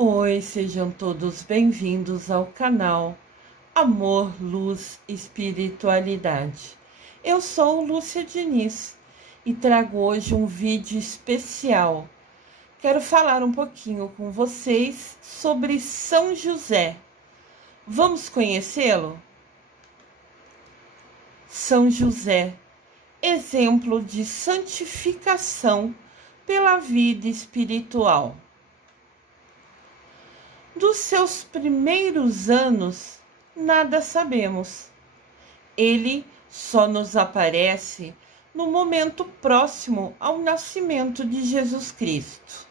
Oi, sejam todos bem-vindos ao canal Amor, Luz, Espiritualidade. Eu sou Lúcia Diniz e trago hoje um vídeo especial. Quero falar um pouquinho com vocês sobre São José. Vamos conhecê-lo? São José, exemplo de santificação pela vida espiritual. Dos seus primeiros anos, nada sabemos. Ele só nos aparece no momento próximo ao nascimento de Jesus Cristo.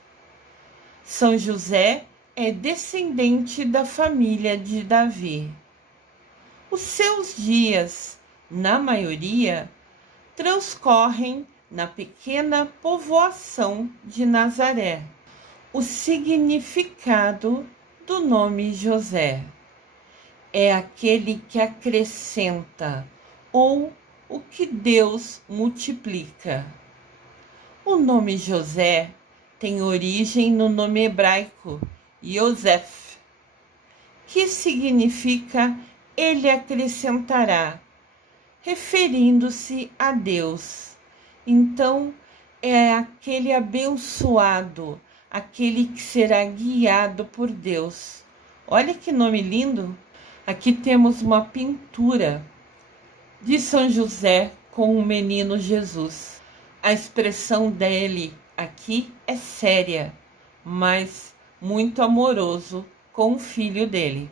São José é descendente da família de Davi. Os seus dias, na maioria, transcorrem na pequena povoação de Nazaré. O significado do nome José é aquele que acrescenta ou o que Deus multiplica. O nome José tem origem no nome hebraico Yosef, que significa ele acrescentará, referindo-se a Deus. Então, é aquele abençoado, aquele que será guiado por Deus. Olha que nome lindo! Aqui temos uma pintura de São José com o menino Jesus. A expressão dele aqui é séria, mas muito amoroso com o filho dele.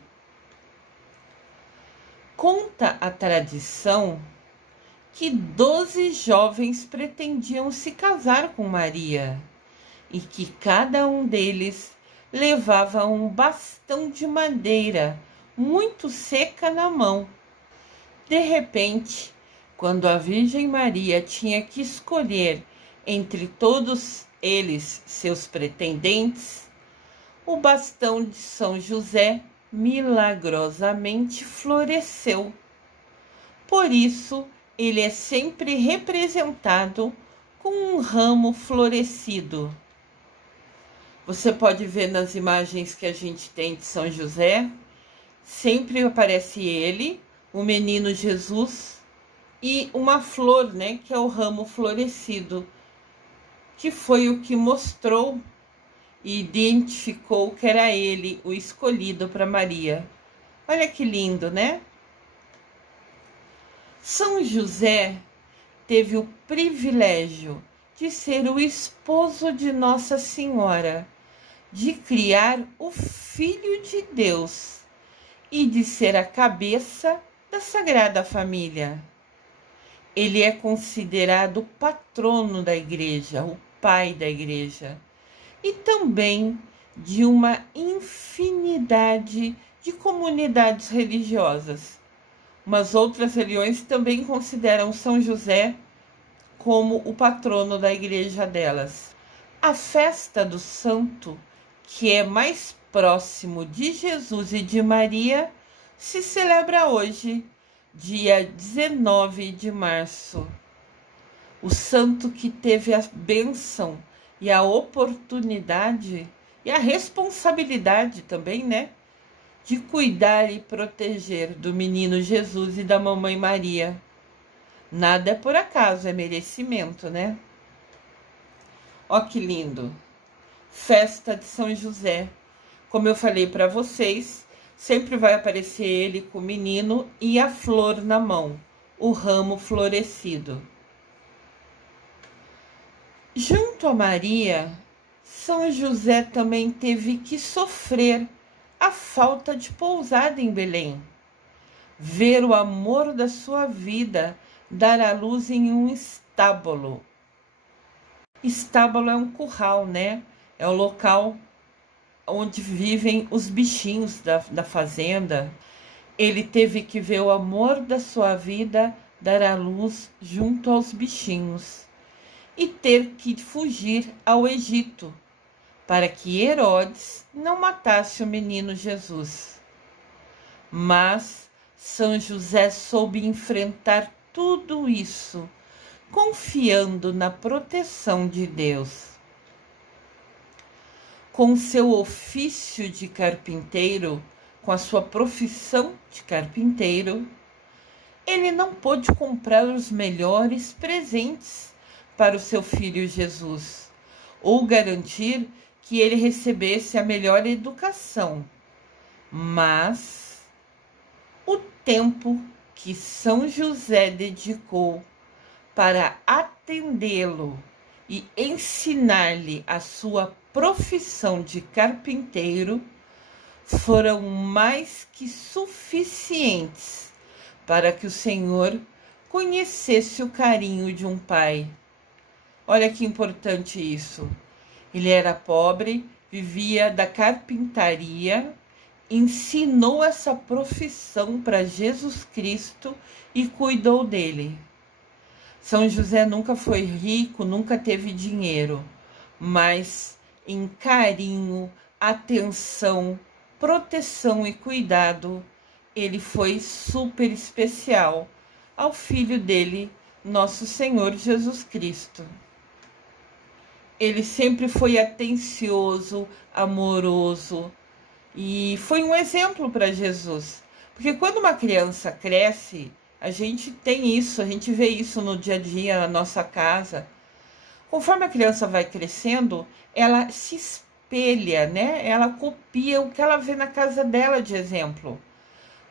Conta a tradição que 12 jovens pretendiam se casar com Maria e que cada um deles levava um bastão de madeira muito seca na mão. De repente, quando a Virgem Maria tinha que escolher entre todos eles seus pretendentes, o bastão de São José milagrosamente floresceu. Por isso, ele é sempre representado com um ramo florescido. Você pode ver nas imagens que a gente tem de São José, sempre aparece ele, o menino Jesus e uma flor, né, que é o ramo florescido, que foi o que mostrou e identificou que era ele o escolhido para Maria. Olha que lindo, né? São José teve o privilégio de ser o esposo de Nossa Senhora, de criar o Filho de Deus e de ser a cabeça da Sagrada Família. Ele é considerado o patrono da Igreja, o pai da Igreja, e também de uma infinidade de comunidades religiosas. Mas outras religiões também consideram São José como o patrono da igreja delas. A festa do santo, que é mais próximo de Jesus e de Maria, se celebra hoje, dia 19 de março. O santo que teve a bênção e a oportunidade e a responsabilidade também, né, de cuidar e proteger do menino Jesus e da mamãe Maria. Nada é por acaso, é merecimento, né? Ó que lindo! Festa de São José. Como eu falei para vocês, sempre vai aparecer ele com o menino e a flor na mão, o ramo florescido. Junto a Maria, São José também teve que sofrer a falta de pousada em Belém, ver o amor da sua vida dar à luz em um estábulo. Estábulo é um curral, né? É o local onde vivem os bichinhos da fazenda. Ele teve que ver o amor da sua vida dar à luz junto aos bichinhos e ter que fugir ao Egito para que Herodes não matasse o menino Jesus. Mas São José soube enfrentar tudo isso, confiando na proteção de Deus. com seu ofício de carpinteiro, com a sua profissão de carpinteiro, ele não pôde comprar os melhores presentes para o seu filho Jesus, ou garantir que ele recebesse a melhor educação. Mas o tempo que São José dedicou para atendê-lo e ensinar-lhe a sua profissão de carpinteiro foram mais que suficientes para que o Senhor conhecesse o carinho de um pai. Olha que importante isso. Ele era pobre, vivia da carpintaria, ensinou essa profissão para Jesus Cristo e cuidou dele. São José nunca foi rico, nunca teve dinheiro, mas em carinho, atenção, proteção e cuidado, ele foi super especial ao filho dele, nosso Senhor Jesus Cristo. Ele sempre foi atencioso, amoroso e foi um exemplo para Jesus. Porque quando uma criança cresce, a gente tem isso, a gente vê isso no dia a dia, na nossa casa. Conforme a criança vai crescendo, ela se espelha, né? Ela copia o que ela vê na casa dela de exemplo.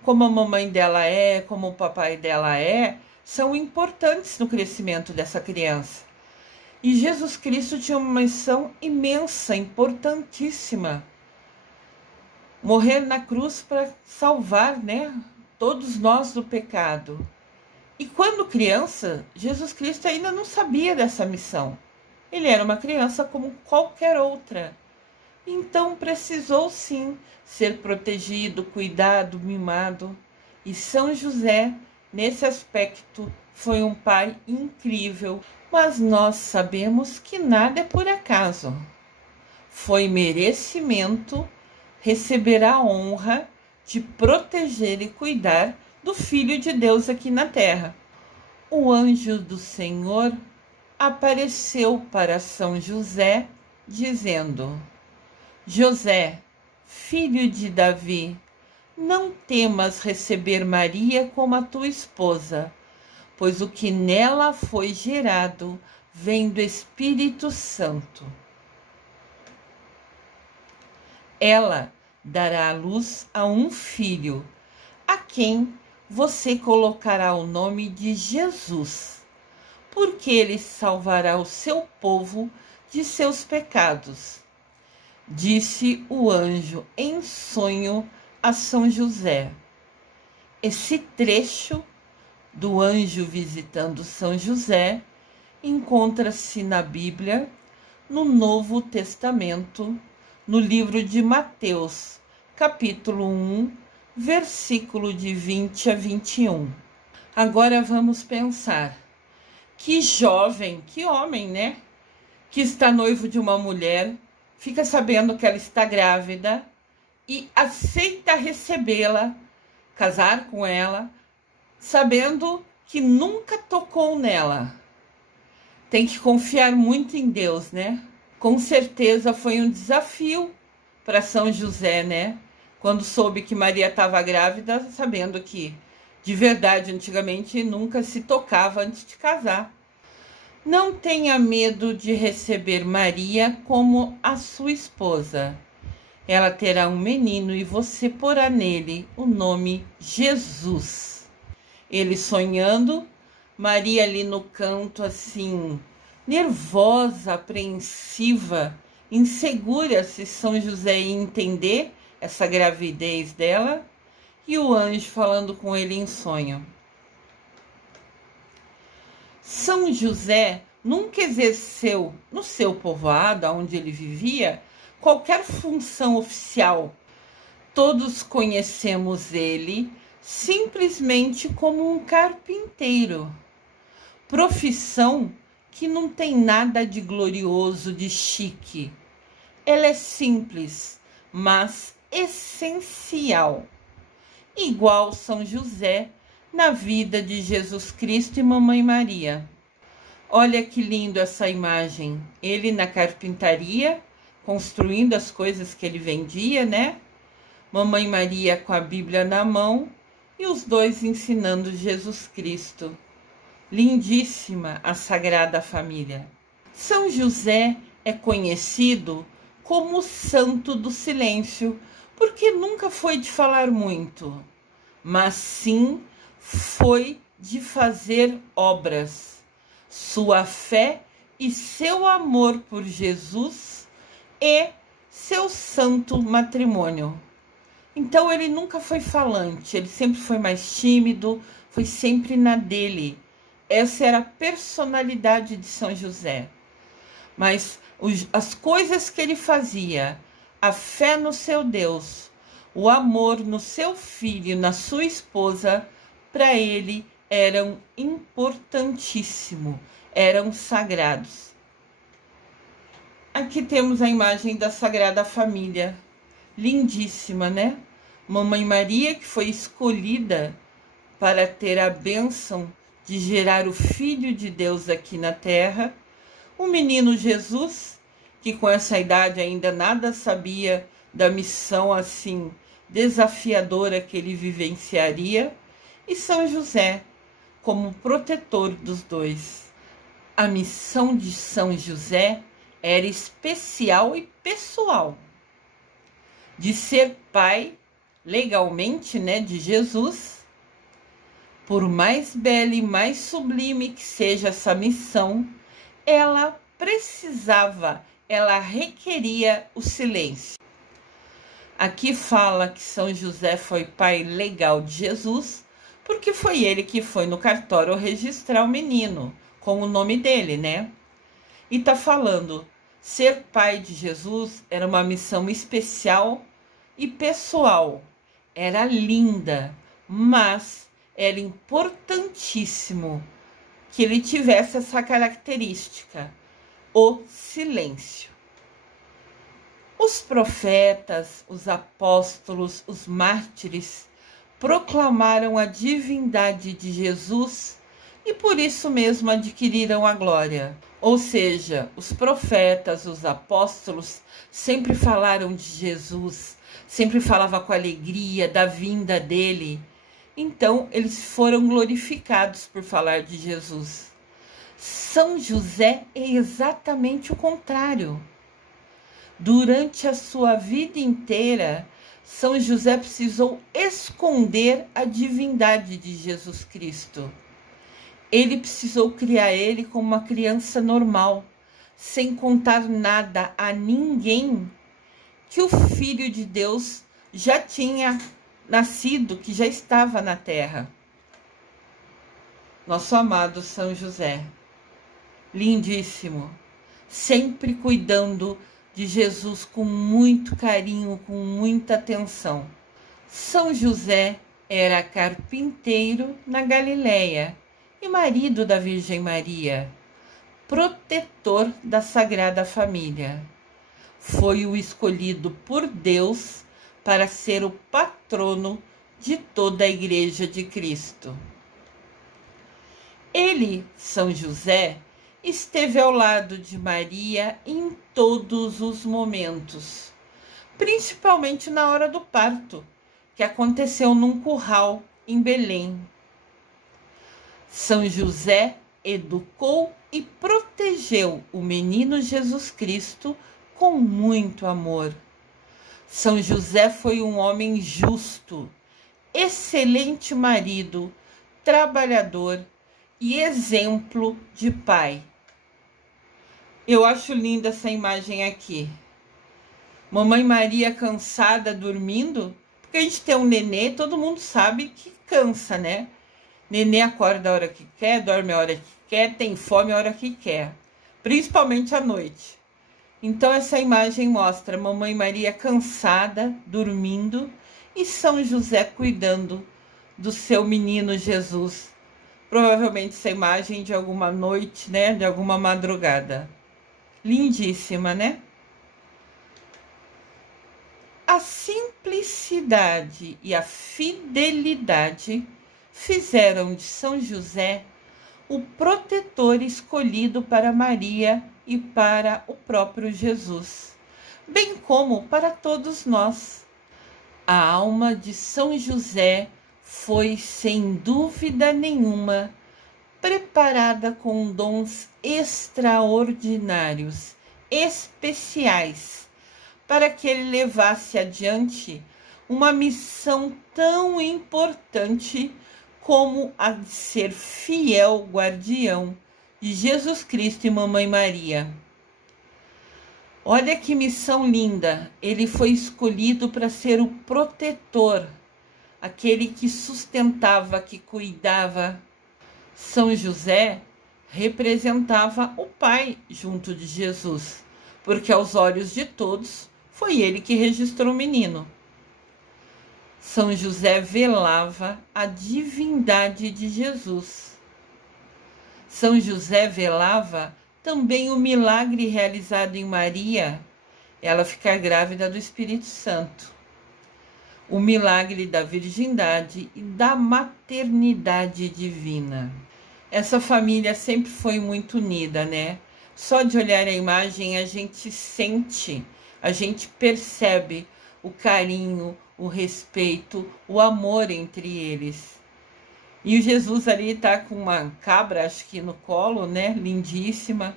Como a mamãe dela é, como o papai dela é, são importantes no crescimento dessa criança. E Jesus Cristo tinha uma missão imensa, importantíssima. Morrer na cruz para salvar, né, todos nós do pecado. E quando criança, Jesus Cristo ainda não sabia dessa missão. Ele era uma criança como qualquer outra. Então precisou sim ser protegido, cuidado, mimado. E São José, nesse aspecto, foi um pai incrível. Mas nós sabemos que nada é por acaso. Foi merecimento receber a honra de proteger e cuidar do Filho de Deus aqui na terra. O anjo do Senhor apareceu para São José, dizendo: José, filho de Davi, não temas receber Maria como a tua esposa, pois o que nela foi gerado vem do Espírito Santo. Ela dará à luz a um filho, a quem você colocará o nome de Jesus, porque ele salvará o seu povo de seus pecados. Disse o anjo em sonho a São José. Esse trecho do anjo visitando São José encontra-se na Bíblia, no Novo Testamento, no livro de Mateus, capítulo 1, versículo de 20 a 21. Agora vamos pensar. Que jovem, que homem, né? Que está noivo de uma mulher, fica sabendo que ela está grávida e aceita recebê-la, casar com ela, sabendo que nunca tocou nela. Tem que confiar muito em Deus, né? Com certeza foi um desafio para São José, né? Quando soube que Maria estava grávida, sabendo que, de verdade, antigamente nunca se tocava antes de casar. Não tenha medo de receber Maria como a sua esposa. Ela terá um menino e você porá nele o nome Jesus. Ele sonhando, Maria ali no canto assim, nervosa, apreensiva, insegura se São José ia entender essa gravidez dela, e o anjo falando com ele em sonho. São José nunca exerceu no seu povoado, onde ele vivia, qualquer função oficial. Todos conhecemos ele simplesmente como um carpinteiro. Profissão que não tem nada de glorioso, de chique. Ela é simples, mas essencial. Igual São José na vida de Jesus Cristo e Mamãe Maria. Olha que lindo essa imagem. Ele na carpintaria, construindo as coisas que ele vendia, né? Mamãe Maria com a Bíblia na mão e os dois ensinando Jesus Cristo. Lindíssima a Sagrada Família. São José é conhecido como o santo do silêncio, porque nunca foi de falar muito, mas sim foi de fazer obras. Sua fé e seu amor por Jesus e seu santo matrimônio. Então ele nunca foi falante, ele sempre foi mais tímido, foi sempre na dele. Essa era a personalidade de São José. Mas as coisas que ele fazia, a fé no seu Deus, o amor no seu filho e na sua esposa, para ele eram importantíssimos, eram sagrados. Aqui temos a imagem da Sagrada Família, lindíssima, né? Mamãe Maria, que foi escolhida para ter a bênção de gerar o Filho de Deus aqui na Terra. O menino Jesus, que com essa idade ainda nada sabia da missão assim desafiadora que ele vivenciaria. E São José, como protetor dos dois. A missão de São José era especial e pessoal. De ser pai, legalmente, né, de Jesus. Por mais bela e mais sublime que seja essa missão, ela precisava, ela requeria o silêncio. Aqui fala que São José foi pai legal de Jesus, porque foi ele que foi no cartório registrar o menino, com o nome dele, né? E tá falando, ser pai de Jesus era uma missão especial e pessoal. Era linda, mas era importantíssimo que ele tivesse essa característica, o silêncio. Os profetas, os apóstolos, os mártires proclamaram a divindade de Jesus e por isso mesmo adquiriram a glória. Ou seja, os profetas, os apóstolos sempre falaram de Jesus, sempre falavam com alegria da vinda dele. Então, eles foram glorificados por falar de Jesus. São José é exatamente o contrário. Durante a sua vida inteira, São José precisou esconder a divindade de Jesus Cristo. Ele precisou criar ele como uma criança normal, sem contar nada a ninguém que o Filho de Deus já tinha nascido, que já estava na terra. Nosso amado São José, lindíssimo, sempre cuidando de Jesus com muito carinho, com muita atenção. São José era carpinteiro na Galileia e marido da Virgem Maria, protetor da Sagrada Família. Foi o escolhido por Deus para ser o patrono de toda a Igreja de Cristo. Ele, São José, esteve ao lado de Maria em todos os momentos, principalmente na hora do parto, que aconteceu num curral em Belém. São José educou e protegeu o menino Jesus Cristo com muito amor. São José foi um homem justo, excelente marido, trabalhador e exemplo de pai. Eu acho linda essa imagem aqui. Mamãe Maria cansada dormindo, porque a gente tem um nenê, todo mundo sabe que cansa, né? Nenê acorda a hora que quer, dorme a hora que quer, tem fome a hora que quer, principalmente à noite. Então essa imagem mostra Mamãe Maria cansada, dormindo, e São José cuidando do seu menino Jesus. Provavelmente essa imagem de alguma noite, né? De alguma madrugada. Lindíssima, né? A simplicidade e a fidelidade fizeram de São José o protetor escolhido para Maria e para o próprio Jesus. bem como para todos nós. A alma de São José foi, sem dúvida nenhuma, preparada com dons extraordinários, especiais, para que ele levasse adiante uma missão tão importante como a de ser fiel guardião de Jesus Cristo e Mamãe Maria. Olha que missão linda! Ele foi escolhido para ser o protetor, aquele que sustentava, que cuidava. São José representava o Pai junto de Jesus, porque aos olhos de todos foi ele que registrou o menino. São José velava a divindade de Jesus. São José velava também o milagre realizado em Maria, ela ficar grávida do Espírito Santo. O milagre da virgindade e da maternidade divina. Essa família sempre foi muito unida, né? Só de olhar a imagem a gente sente, a gente percebe o carinho, o respeito, o amor entre eles. E o Jesus ali tá com uma cabra, acho que no colo, né? Lindíssima.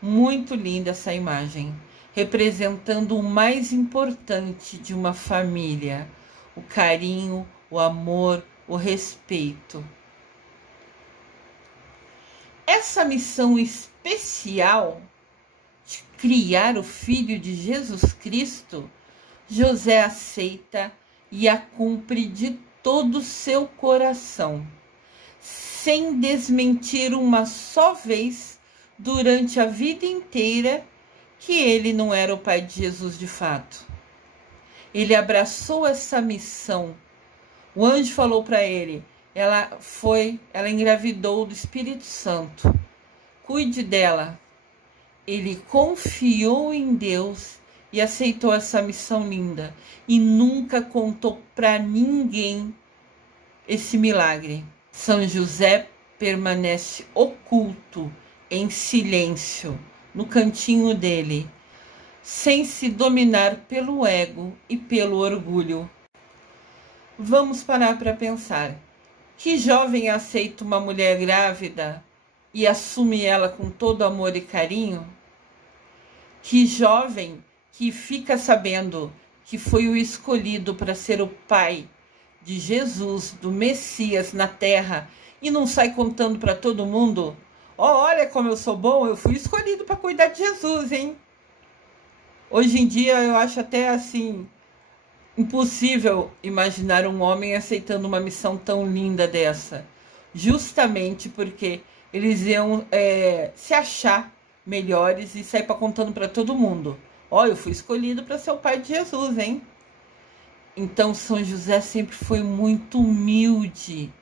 Muito linda essa imagem. Representando o mais importante de uma família. O carinho, o amor, o respeito. Essa missão especial de criar o Filho de Jesus Cristo, José aceita e a cumpre de todo o seu coração, sem desmentir uma só vez durante a vida inteira que ele não era o pai de Jesus de fato. Ele abraçou essa missão. O anjo falou para ele, ela engravidou do Espírito Santo. Cuide dela. Ele confiou em Deus e aceitou essa missão linda e nunca contou para ninguém esse milagre. São José permanece oculto, em silêncio, no cantinho dele, sem se dominar pelo ego e pelo orgulho. Vamos parar para pensar. Que jovem aceita uma mulher grávida e assume ela com todo amor e carinho? Que jovem que fica sabendo que foi o escolhido para ser o pai de Jesus, do Messias na terra, e não sai contando para todo mundo: olha como eu sou bom, eu fui escolhido para cuidar de Jesus, hein? Hoje em dia eu acho até assim impossível imaginar um homem aceitando uma missão tão linda dessa, justamente porque eles iam se achar melhores e sair contando para todo mundo: eu fui escolhido para ser o pai de Jesus, hein? Então São José sempre foi muito humilde.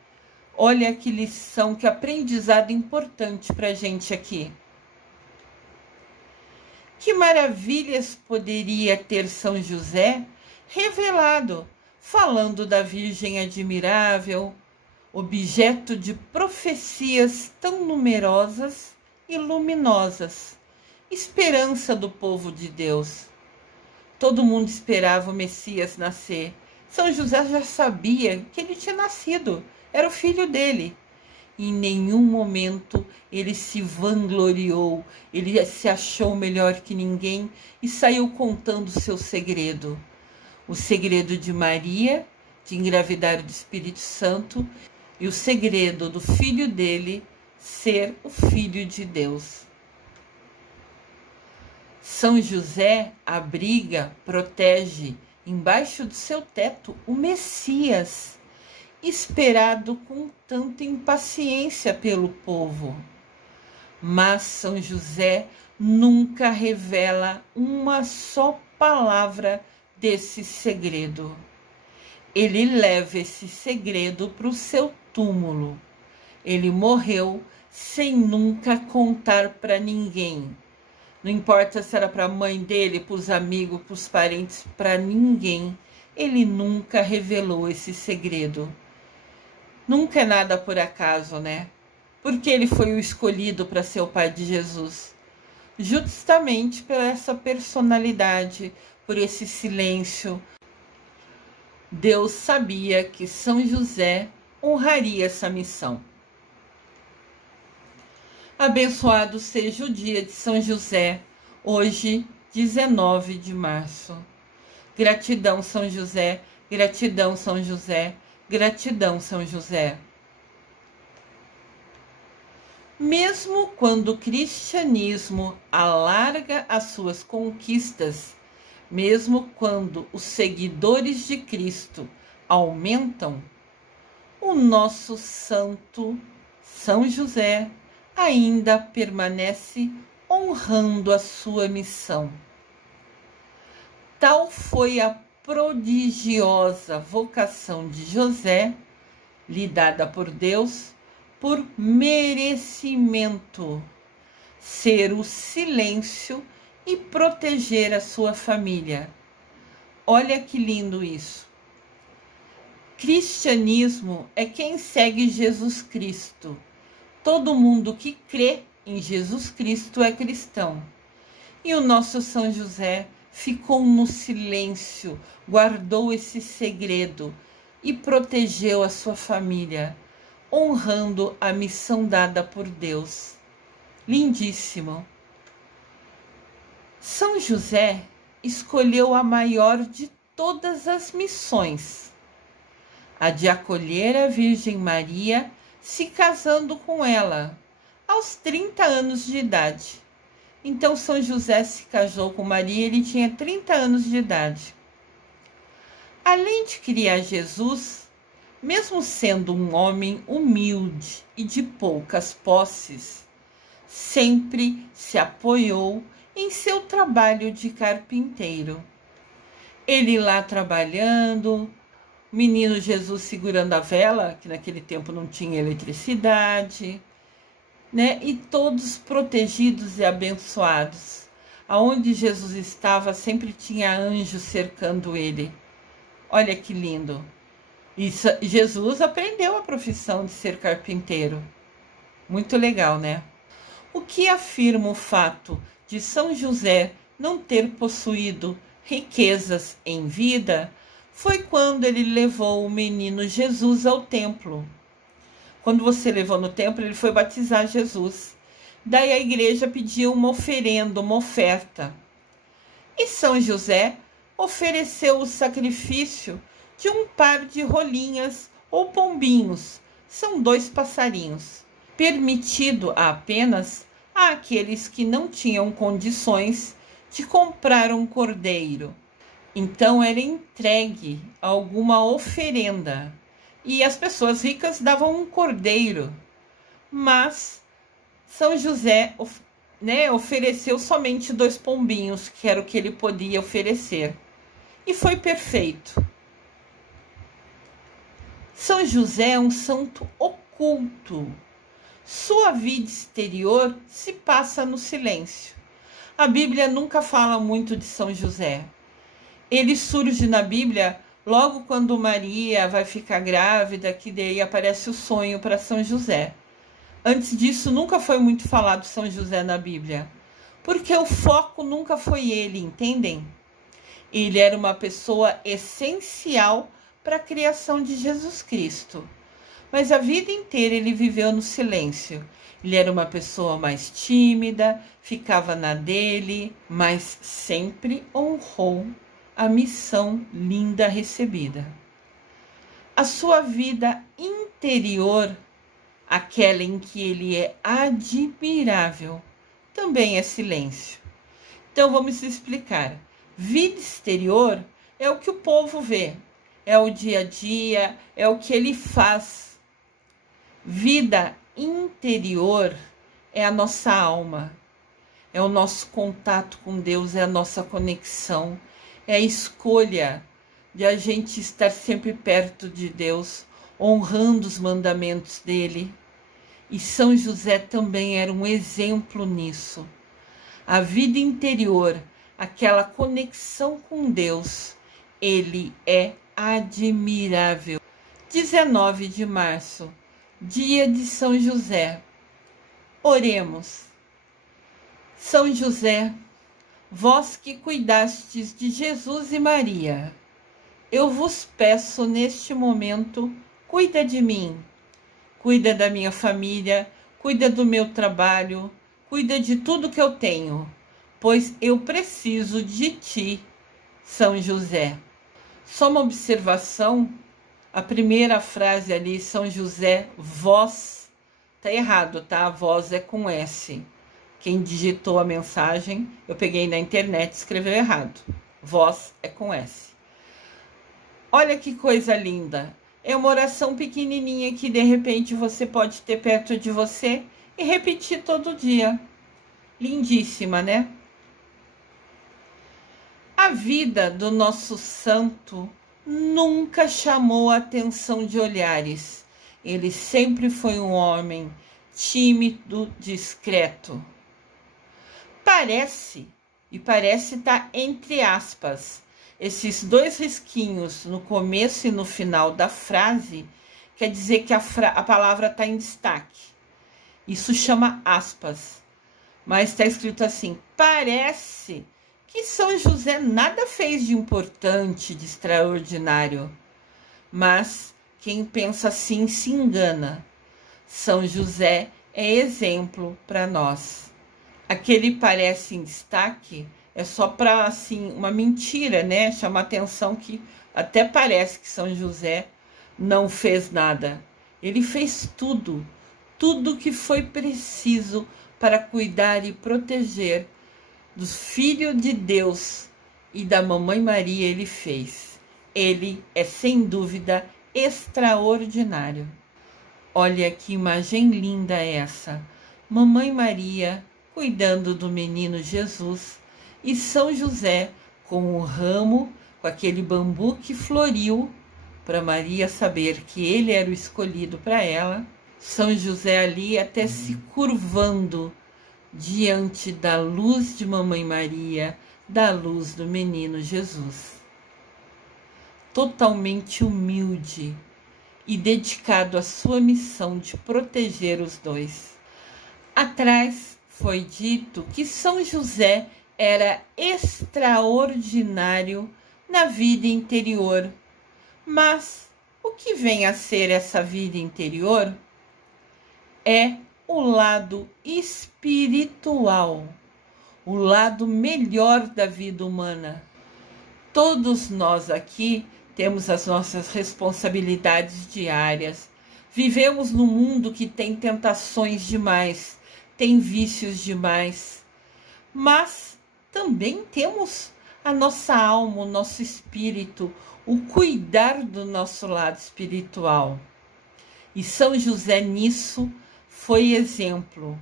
Olha que lição, que aprendizado importante para a gente aqui. Que maravilhas poderia ter São José revelado, falando da Virgem admirável, objeto de profecias tão numerosas e luminosas, esperança do povo de Deus. Todo mundo esperava o Messias nascer. São José já sabia que ele tinha nascido, era o filho dele. Em nenhum momento ele se vangloriou, ele se achou melhor que ninguém e saiu contando o seu segredo. O segredo de Maria, de engravidar do Espírito Santo, e o segredo do filho dele ser o Filho de Deus. São José abriga, protege, embaixo do seu teto, o Messias, esperado com tanta impaciência pelo povo. Mas São José nunca revela uma só palavra desse segredo. Ele leva esse segredo para o seu túmulo. Ele morreu sem nunca contar para ninguém. Não importa se era para a mãe dele, para os amigos, para os parentes, para ninguém. Ele nunca revelou esse segredo. Nunca é nada por acaso, né? Porque ele foi o escolhido para ser o pai de Jesus. justamente por essa personalidade, por esse silêncio. Deus sabia que São José honraria essa missão. Abençoado seja o dia de São José, hoje, 19 de março. Gratidão, São José, gratidão, São José, gratidão, São José. Mesmo quando o cristianismo alarga as suas conquistas, mesmo quando os seguidores de Cristo aumentam, o nosso santo São José ainda permanece honrando a sua missão. Tal foi a prodigiosa vocação de José, lhe dada por Deus, por merecimento, ser o silêncio e proteger a sua família. Olha que lindo isso. Cristianismo é quem segue Jesus Cristo. Todo mundo que crê em Jesus Cristo é cristão. E o nosso São José ficou no silêncio, guardou esse segredo e protegeu a sua família, honrando a missão dada por Deus. Lindíssimo. São José escolheu a maior de todas as missões, a de acolher a Virgem Maria, se casando com ela aos 30 anos de idade. Então São José se casou com Maria, ele tinha 30 anos de idade. Além de criar Jesus, mesmo sendo um homem humilde e de poucas posses, sempre se apoiou em seu trabalho de carpinteiro. Ele lá trabalhando, o menino Jesus segurando a vela, que naquele tempo não tinha eletricidade, né? E todos protegidos e abençoados. Aonde Jesus estava, sempre tinha anjos cercando ele. Olha que lindo. E Jesus aprendeu a profissão de ser carpinteiro. Muito legal, né? O que afirma o fato de São José não ter possuído riquezas em vida foi quando ele levou o menino Jesus ao templo. Quando você levou no templo, ele foi batizar Jesus. Daí a igreja pediu uma oferenda, uma oferta. E São José ofereceu o sacrifício de um par de rolinhas ou pombinhos, são 2 passarinhos, permitido apenas àqueles que não tinham condições de comprar um cordeiro. Então era entregue alguma oferenda e as pessoas ricas davam um cordeiro, mas São José ofereceu somente 2 pombinhos, que era o que ele podia oferecer, e foi perfeito. São José é um santo oculto. Sua vida exterior se passa no silêncio. A Bíblia nunca fala muito de São José. Ele surge na Bíblia logo quando Maria vai ficar grávida, que daí aparece o sonho para São José. Antes disso, nunca foi muito falado São José na Bíblia, porque o foco nunca foi ele, entendem? Ele era uma pessoa essencial para a criação de Jesus Cristo. Mas a vida inteira ele viveu no silêncio. Ele era uma pessoa mais tímida, ficava na dele, mas sempre honrou a missão linda recebida. A sua vida interior, aquela em que ele é admirável, também é silêncio. Então vamos explicar. Vida exterior é o que o povo vê, é o dia a dia, é o que ele faz. Vida interior é a nossa alma, é o nosso contato com Deus, é a nossa conexão, é a escolha de a gente estar sempre perto de Deus, honrando os mandamentos dele. E São José também era um exemplo nisso. A vida interior, aquela conexão com Deus, ele é admirável. 19 de março, dia de São José. Oremos. São José, vós que cuidastes de Jesus e Maria, eu vos peço neste momento, cuida de mim, cuida da minha família, cuida do meu trabalho, cuida de tudo que eu tenho, pois eu preciso de ti, São José. Só uma observação, a primeira frase ali, São José, vós, tá errado, tá? Vós é com S. Quem digitou a mensagem, eu peguei na internet e escreveu errado. Vós é com S. Olha que coisa linda. É uma oração pequenininha que de repente você pode ter perto de você e repetir todo dia. Lindíssima, né? A vida do nosso santo nunca chamou a atenção de olhares. Ele sempre foi um homem tímido, discreto. Parece estar entre aspas, esses dois risquinhos no começo e no final da frase, quer dizer que a palavra está em destaque. Isso chama aspas, mas está escrito assim, parece que São José nada fez de importante, de extraordinário. Mas quem pensa assim se engana. São José é exemplo para nós. Aquele parece em destaque é só para assim uma mentira, né? Chamar atenção que até parece que São José não fez nada. Ele fez tudo, tudo que foi preciso para cuidar e proteger do Filho de Deus e da Mamãe Maria. Ele fez. Ele é sem dúvida extraordinário. Olha que imagem linda essa. Mamãe Maria cuidando do menino Jesus e São José com o ramo, com aquele bambu que floriu para Maria saber que ele era o escolhido para ela. São José ali até se curvando diante da luz de Mamãe Maria, da luz do menino Jesus. Totalmente humilde e dedicado à sua missão de proteger os dois. Atrás foi dito que São José era extraordinário na vida interior. Mas o que vem a ser essa vida interior? É o lado espiritual, o lado melhor da vida humana. Todos nós aqui temos as nossas responsabilidades diárias. Vivemos num mundo que tem tentações demais, tem vícios demais. Mas também temos a nossa alma, o nosso espírito, o cuidar do nosso lado espiritual. E São José nisso foi exemplo.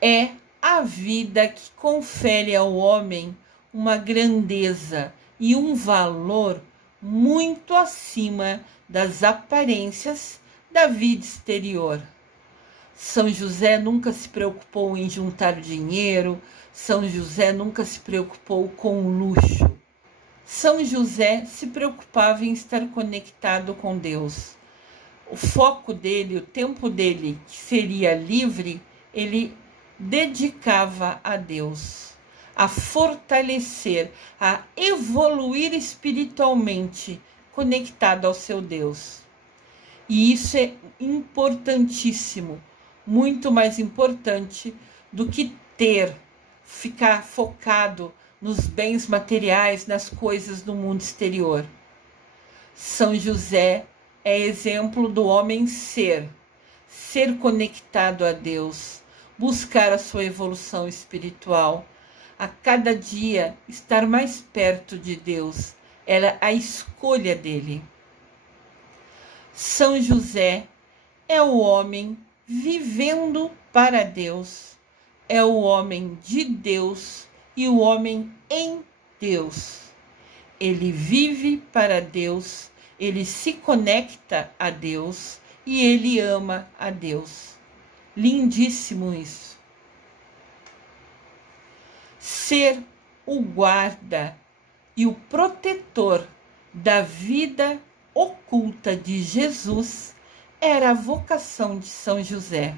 É a vida que confere ao homem uma grandeza e um valor muito acima das aparências da vida exterior. São José nunca se preocupou em juntar dinheiro, São José nunca se preocupou com luxo. São José se preocupava em estar conectado com Deus. O foco dele, o tempo dele, que seria livre, ele dedicava a Deus, a fortalecer, a evoluir espiritualmente, conectado ao seu Deus. E isso é importantíssimo, muito mais importante do que ficar focado nos bens materiais, nas coisas do mundo exterior. São José é exemplo do homem ser conectado a Deus, buscar a sua evolução espiritual, a cada dia estar mais perto de Deus. Era a escolha dele. São José é o homem vivendo para Deus, é o homem de Deus e o homem em Deus. Ele vive para Deus, ele se conecta a Deus e ele ama a Deus. Lindíssimo isso. Ser o guarda e o protetor da vida oculta de Jesus era a vocação de São José.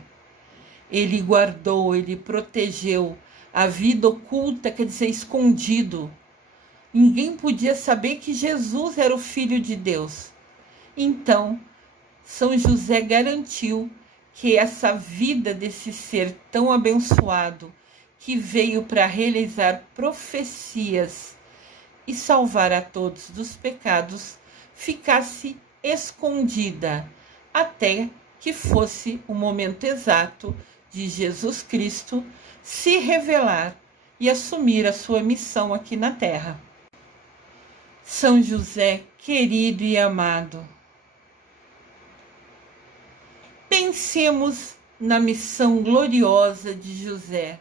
Ele guardou, ele protegeu a vida oculta, quer dizer, escondido. Ninguém podia saber que Jesus era o Filho de Deus. Então, São José garantiu que essa vida desse ser tão abençoado, que veio para realizar profecias e salvar a todos dos pecados, ficasse escondida até que fosse o momento exato de Jesus Cristo se revelar e assumir a sua missão aqui na terra. São José, querido e amado, pensemos na missão gloriosa de José.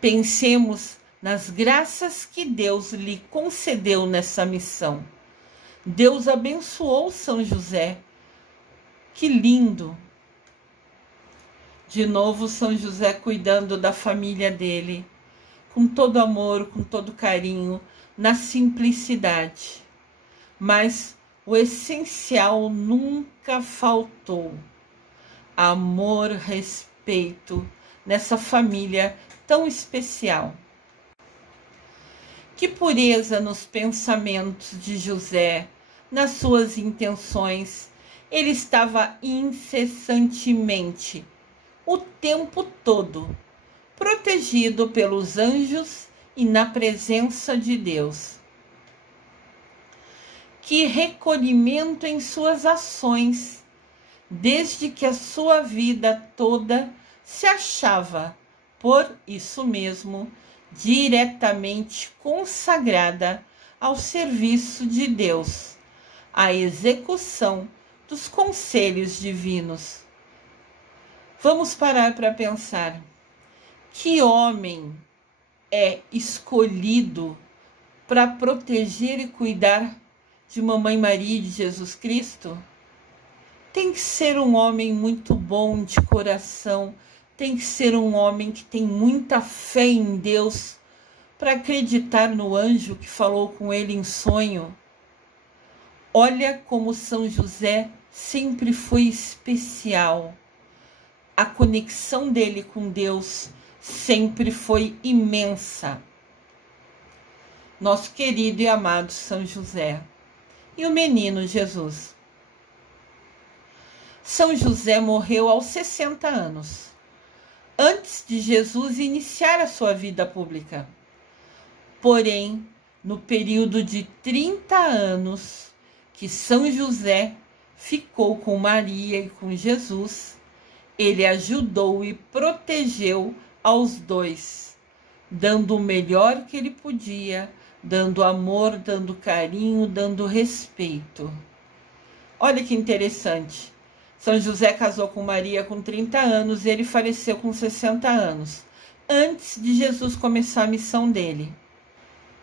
Pensemos nas graças que Deus lhe concedeu nessa missão. Deus abençoou São José. Que lindo! De novo, São José cuidando da família dele, com todo amor, com todo carinho, na simplicidade. Mas o essencial nunca faltou. Amor, respeito nessa família tão especial. Que pureza nos pensamentos de José, nas suas intenções. Ele estava incessantemente, o tempo todo, protegido pelos anjos e na presença de Deus. Que recolhimento em suas ações, desde que a sua vida toda se achava, por isso mesmo, diretamente consagrada ao serviço de Deus, à execução dos conselhos divinos. Vamos parar para pensar. Que homem é escolhido para proteger e cuidar de Mamãe Maria e de Jesus Cristo? Tem que ser um homem muito bom de coração, tem que ser um homem que tem muita fé em Deus para acreditar no anjo que falou com ele em sonho. Olha como São José sempre foi especial. A conexão dele com Deus sempre foi imensa. Nosso querido e amado São José e o menino Jesus. São José morreu aos 60 anos, antes de Jesus iniciar a sua vida pública. Porém, no período de 30 anos que São José ficou com Maria e com Jesus, ele ajudou e protegeu aos dois, dando o melhor que ele podia, dando amor, dando carinho, dando respeito. Olha que interessante. São José casou com Maria com 30 anos e ele faleceu com 60 anos, antes de Jesus começar a missão dele.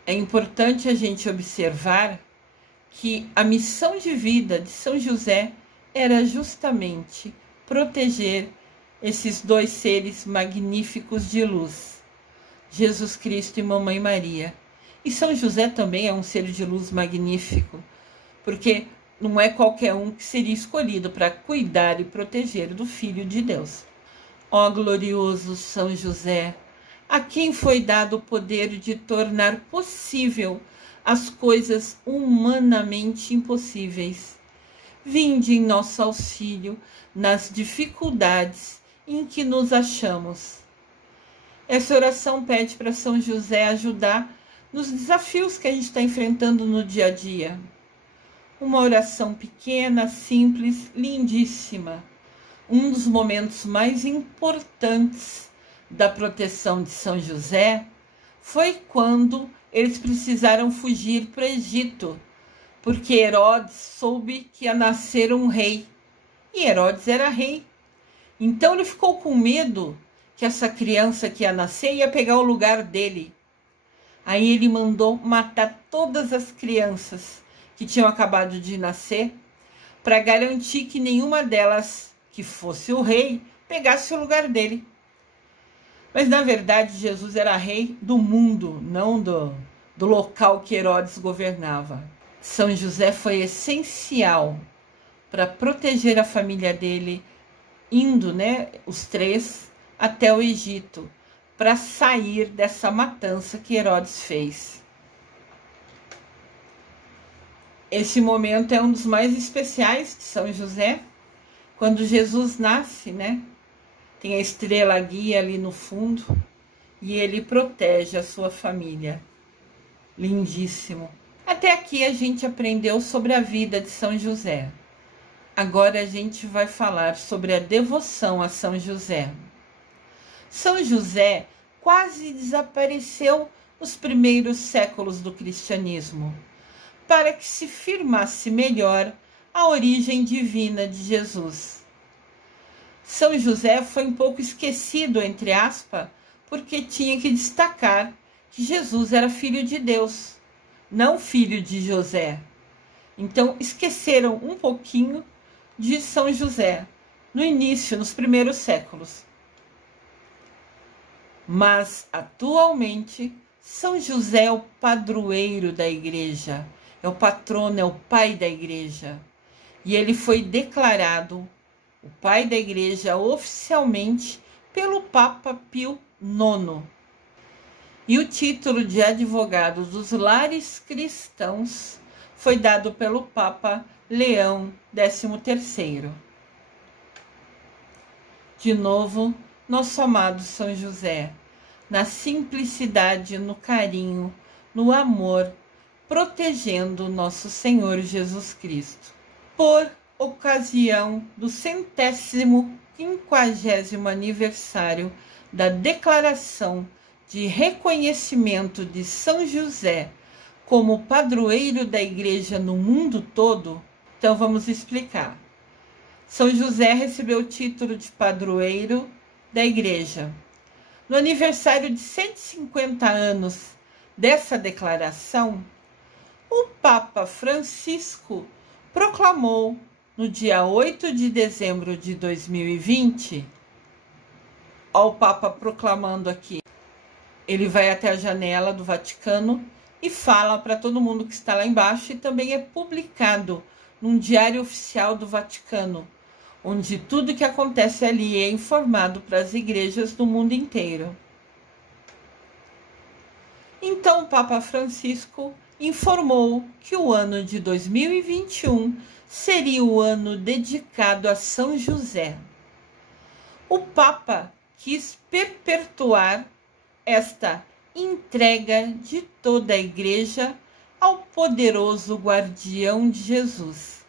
É importante a gente observar que a missão de vida de São José era justamente proteger esses dois seres magníficos de luz, Jesus Cristo e Mamãe Maria. E São José também é um ser de luz magnífico, porque não é qualquer um que seria escolhido para cuidar e proteger do Filho de Deus. Ó glorioso São José, a quem foi dado o poder de tornar possível as coisas humanamente impossíveis. Vinde em nosso auxílio nas dificuldades em que nos achamos. Essa oração pede para São José ajudar nos desafios que a gente está enfrentando no dia a dia. Uma oração pequena, simples, lindíssima. Um dos momentos mais importantes da proteção de São José foi quando eles precisaram fugir para o Egito, porque Herodes soube que ia nascer um rei, e Herodes era rei. Então ele ficou com medo que essa criança que ia nascer ia pegar o lugar dele. Aí ele mandou matar todas as crianças que tinham acabado de nascer, para garantir que nenhuma delas, que fosse o rei, pegasse o lugar dele. Mas na verdade Jesus era rei do mundo, não do local que Herodes governava. São José foi essencial para proteger a família dele, indo, os três até o Egito, para sair dessa matança que Herodes fez. Esse momento é um dos mais especiais de São José, quando Jesus nasce, né? Tem a estrela guia ali no fundo e ele protege a sua família. Lindíssimo. Até aqui a gente aprendeu sobre a vida de São José. Agora a gente vai falar sobre a devoção a São José. São José quase desapareceu nos primeiros séculos do cristianismo, para que se firmasse melhor a origem divina de Jesus. São José foi um pouco esquecido, entre aspas, porque tinha que destacar que Jesus era filho de Deus, não filho de José. Então esqueceram um pouquinho de São José no início, nos primeiros séculos. Mas atualmente São José é o padroeiro da igreja, é o patrono, é o pai da igreja. E ele foi declarado o pai da igreja oficialmente pelo Papa Pio IX. E o título de advogado dos lares cristãos foi dado pelo Papa Leão XIII. De novo, nosso amado São José, na simplicidade, no carinho, no amor, protegendo nosso Senhor Jesus Cristo. Por ocasião do 150º aniversário da declaração de reconhecimento de São José como padroeiro da igreja no mundo todo, então vamos explicar. São José recebeu o título de padroeiro da igreja. No aniversário de 150 anos dessa declaração, o Papa Francisco proclamou no dia 8 de dezembro de 2020, ó, o Papa proclamando aqui, ele vai até a janela do Vaticano e fala para todo mundo que está lá embaixo, e também é publicado num diário oficial do Vaticano, onde tudo que acontece ali é informado para as igrejas do mundo inteiro. Então o Papa Francisco informou que o ano de 2021 seria o ano dedicado a São José. O Papa quis perpetuar esta entrega de toda a igreja ao poderoso guardião de Jesus.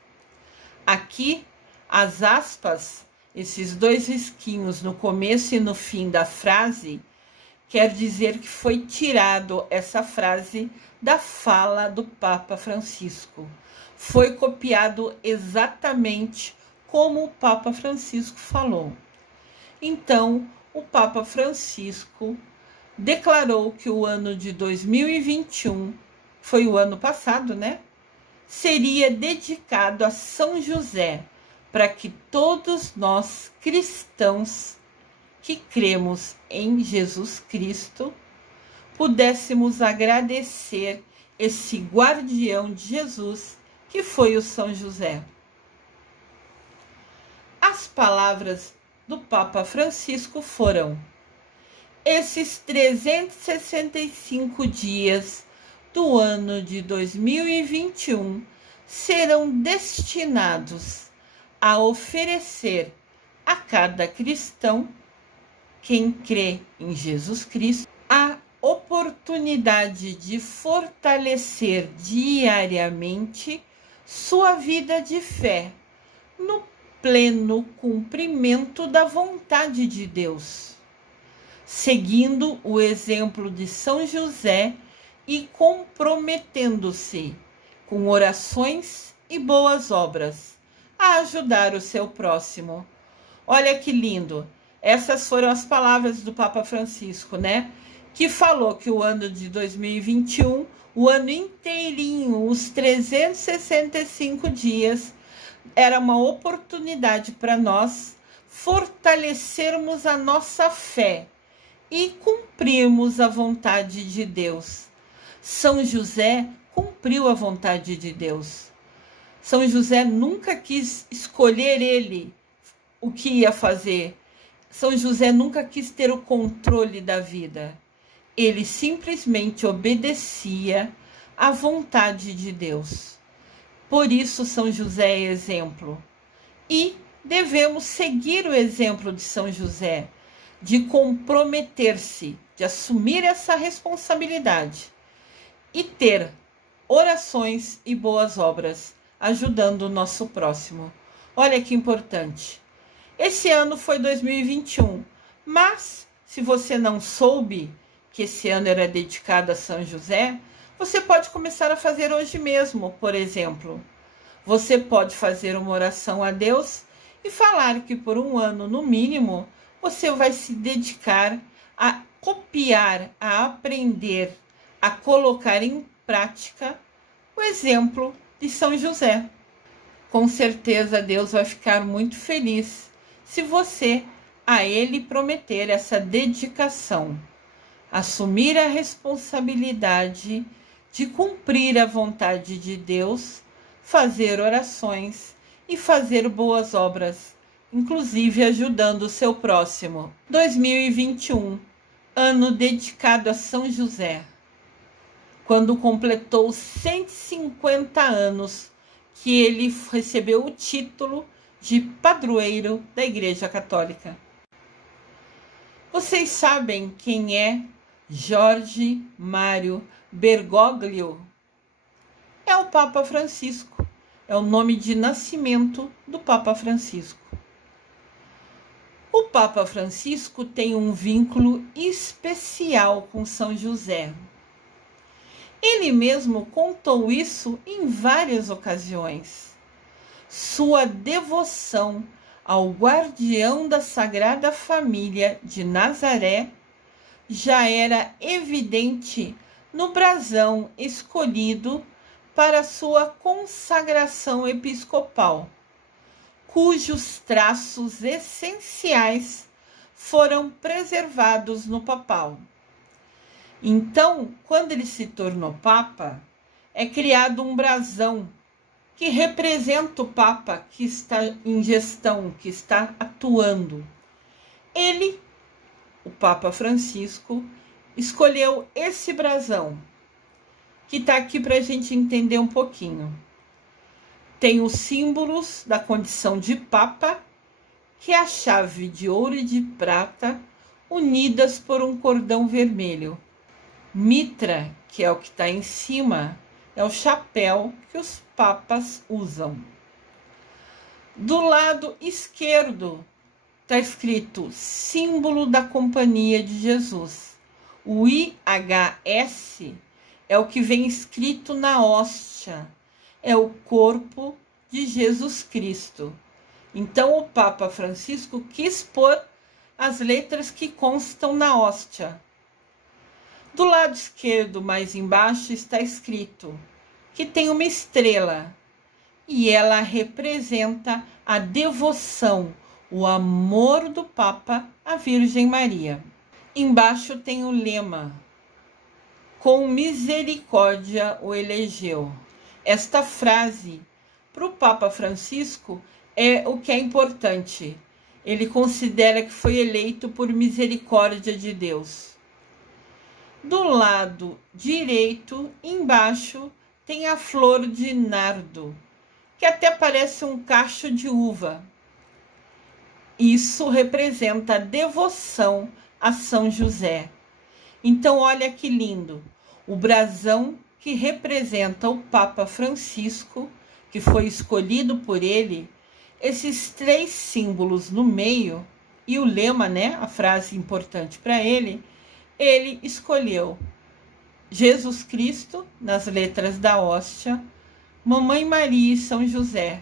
Aqui, as aspas, esses dois risquinhos no começo e no fim da frase, quer dizer que foi tirado essa frase da fala do Papa Francisco. Foi copiado exatamente como o Papa Francisco falou. Então, o Papa Francisco declarou que o ano de 2021, foi o ano passado, né? Seria dedicado a São José, para que todos nós cristãos que cremos em Jesus Cristo pudéssemos agradecer esse guardião de Jesus que foi o São José. As palavras do Papa Francisco foram: esses 365 dias do ano de 2021 serão destinados a oferecer a cada cristão, quem crê em Jesus Cristo, a oportunidade de fortalecer diariamente sua vida de fé no pleno cumprimento da vontade de Deus, seguindo o exemplo de São José e comprometendo-se com orações e boas obras a ajudar o seu próximo. Olha que lindo! Essas foram as palavras do Papa Francisco, né? Que falou que o ano de 2021, o ano inteirinho, os 365 dias, era uma oportunidade para nós fortalecermos a nossa fé e cumprirmos a vontade de Deus. São José cumpriu a vontade de Deus. São José nunca quis escolher ele o que ia fazer. São José nunca quis ter o controle da vida. Ele simplesmente obedecia à vontade de Deus. Por isso, São José é exemplo. E devemos seguir o exemplo de São José, de comprometer-se, de assumir essa responsabilidade e ter orações e boas obras, ajudando o nosso próximo. Olha que importante. Esse ano foi 2021, mas se você não soube que esse ano era dedicado a São José, você pode começar a fazer hoje mesmo, por exemplo. Você pode fazer uma oração a Deus e falar que por um ano, no mínimo, você vai se dedicar a copiar, a aprender, a colocar em prática o exemplo de São José. Com certeza Deus vai ficar muito feliz se você a Ele prometer essa dedicação, assumir a responsabilidade de cumprir a vontade de Deus, fazer orações e fazer boas obras, inclusive ajudando o seu próximo. 2021, ano dedicado a São José, quando completou 150 anos que ele recebeu o título de padroeiro da Igreja Católica. Vocês sabem quem é Jorge Mário Bergoglio? É o Papa Francisco. É o nome de nascimento do Papa Francisco. O Papa Francisco tem um vínculo especial com São José. Ele mesmo contou isso em várias ocasiões. Sua devoção ao guardião da Sagrada Família de Nazaré já era evidente no brasão escolhido para sua consagração episcopal, cujos traços essenciais foram preservados no papal. Então, quando ele se tornou papa, é criado um brasão que representa o papa que está em gestão, que está atuando. Ele, o Papa Francisco, escolheu esse brasão, que está aqui para a gente entender um pouquinho. Tem os símbolos da condição de papa, que é a chave de ouro e de prata, unidas por um cordão vermelho. Mitra, que é o que está em cima, é o chapéu que os papas usam. Do lado esquerdo está escrito símbolo da Companhia de Jesus. O IHS é o que vem escrito na hóstia, é o corpo de Jesus Cristo. Então o Papa Francisco quis pôr as letras que constam na hóstia. Do lado esquerdo, mais embaixo, está escrito que tem uma estrela e ela representa a devoção, o amor do Papa à Virgem Maria. Embaixo tem o lema: com misericórdia o elegeu. Esta frase, para o Papa Francisco, é o que é importante. Ele considera que foi eleito por misericórdia de Deus. Do lado direito, embaixo, tem a flor de nardo, que até parece um cacho de uva. Isso representa a devoção a São José. Então, olha que lindo. O brasão que representa o Papa Francisco, que foi escolhido por ele, esses três símbolos no meio e o lema, né, a frase importante para ele escolheu Jesus Cristo nas letras da hóstia, Mamãe Maria e São José.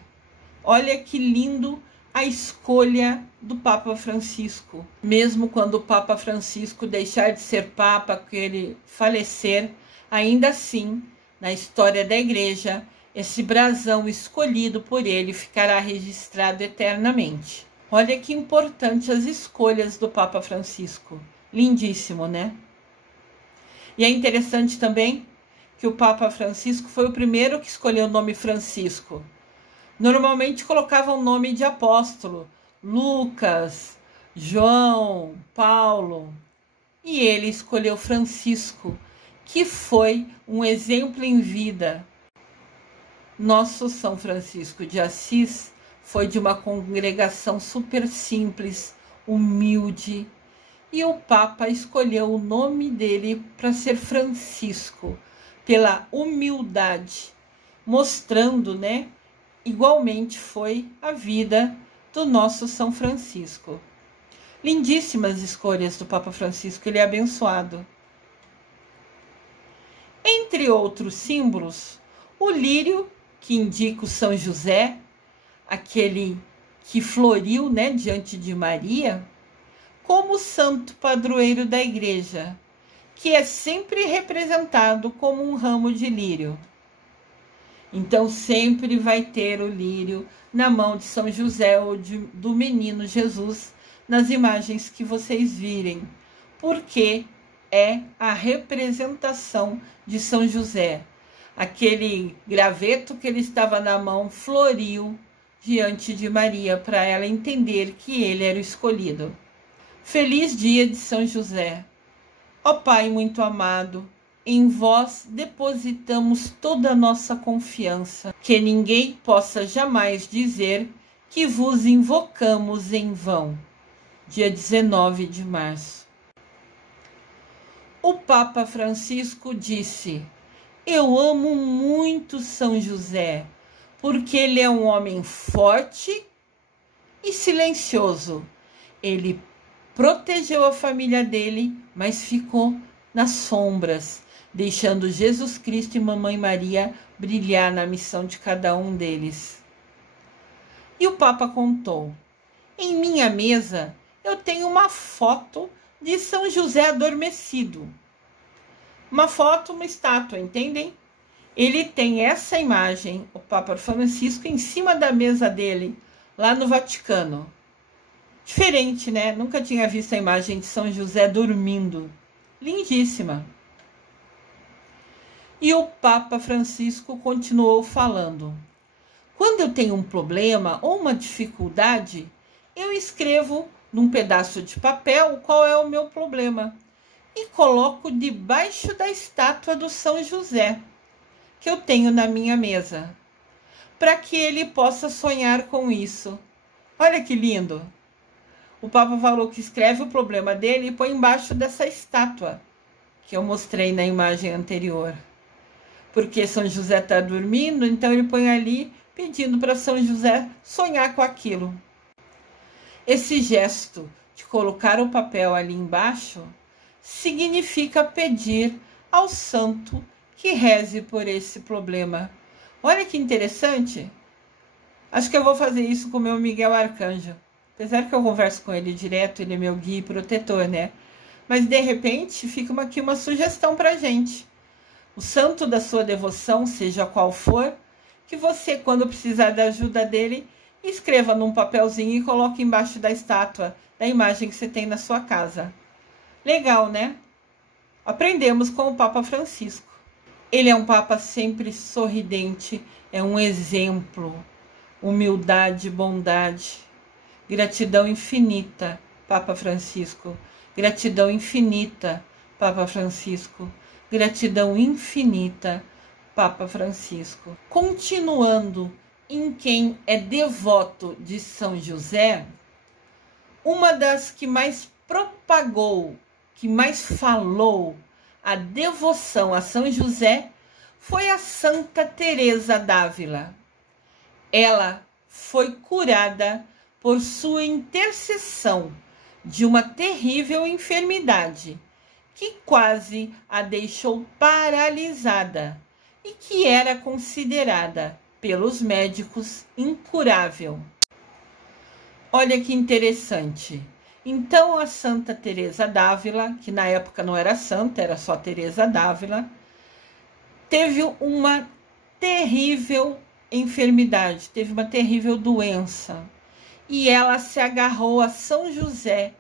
Olha que lindo a escolha do Papa Francisco. Mesmo quando o Papa Francisco deixar de ser Papa, que ele falecer, ainda assim, na história da Igreja, esse brasão escolhido por ele ficará registrado eternamente. Olha que importante as escolhas do Papa Francisco. Lindíssimo, né? E é interessante também que o Papa Francisco foi o primeiro que escolheu o nome Francisco. Normalmente colocavam o nome de apóstolo, Lucas, João, Paulo, e ele escolheu Francisco, que foi um exemplo em vida. Nosso São Francisco de Assis foi de uma congregação super simples, humilde, e o Papa escolheu o nome dele para ser Francisco, pela humildade, mostrando, né, igualmente foi a vida do nosso São Francisco. Lindíssimas escolhas do Papa Francisco, ele é abençoado. Entre outros símbolos, o lírio, que indica o São José, aquele que floriu, né, diante de Maria, como santo padroeiro da igreja, que é sempre representado como um ramo de lírio. Então sempre vai ter o lírio na mão de São José ou do menino Jesus, nas imagens que vocês virem, porque é a representação de São José. Aquele graveto que ele estava na mão floriu diante de Maria, para ela entender que ele era o escolhido. Feliz dia de São José. Ó Pai muito amado, em vós depositamos toda a nossa confiança, que ninguém possa jamais dizer que vos invocamos em vão. Dia 19 de março. O Papa Francisco disse: eu amo muito São José, porque ele é um homem forte e silencioso. Ele protegeu a família dele, mas ficou nas sombras, deixando Jesus Cristo e Mamãe Maria brilhar na missão de cada um deles. E o Papa contou: em minha mesa eu tenho uma foto de São José adormecido. Uma foto, uma estátua, entendem? Ele tem essa imagem, o Papa Francisco, em cima da mesa dele, lá no Vaticano. Diferente, né? Nunca tinha visto a imagem de São José dormindo. Lindíssima. E o Papa Francisco continuou falando: quando eu tenho um problema ou uma dificuldade, eu escrevo num pedaço de papel qual é o meu problema e coloco debaixo da estátua do São José, que eu tenho na minha mesa, para que ele possa sonhar com isso. Olha que lindo! O Papa falou que escreve o problema dele e põe embaixo dessa estátua que eu mostrei na imagem anterior. Porque São José está dormindo, então ele põe ali pedindo para São José sonhar com aquilo. Esse gesto de colocar o papel ali embaixo significa pedir ao santo que reze por esse problema. Olha que interessante. Acho que eu vou fazer isso com o meu Miguel Arcanjo. Apesar que eu converso com ele direto, ele é meu guia e protetor, né? Mas de repente fica aqui uma sugestão pra gente. O santo da sua devoção, seja qual for, que você, quando precisar da ajuda dele, escreva num papelzinho e coloque embaixo da estátua, da imagem que você tem na sua casa. Legal, né? Aprendemos com o Papa Francisco. Ele é um Papa sempre sorridente, é um exemplo. Humildade, bondade, gratidão infinita, Papa Francisco. Gratidão infinita, Papa Francisco. Gratidão infinita, Papa Francisco. Continuando em quem é devoto de São José, uma das que mais propagou, que mais falou a devoção a São José foi a Santa Teresa d'Ávila. Ela foi curada por sua intercessão de uma terrível enfermidade que quase a deixou paralisada e que era considerada pelos médicos incurável. Olha que interessante. Então a Santa Teresa d'Ávila, que na época não era santa, era só Teresa d'Ávila, teve uma terrível enfermidade, teve uma terrível doença. E ela se agarrou a São José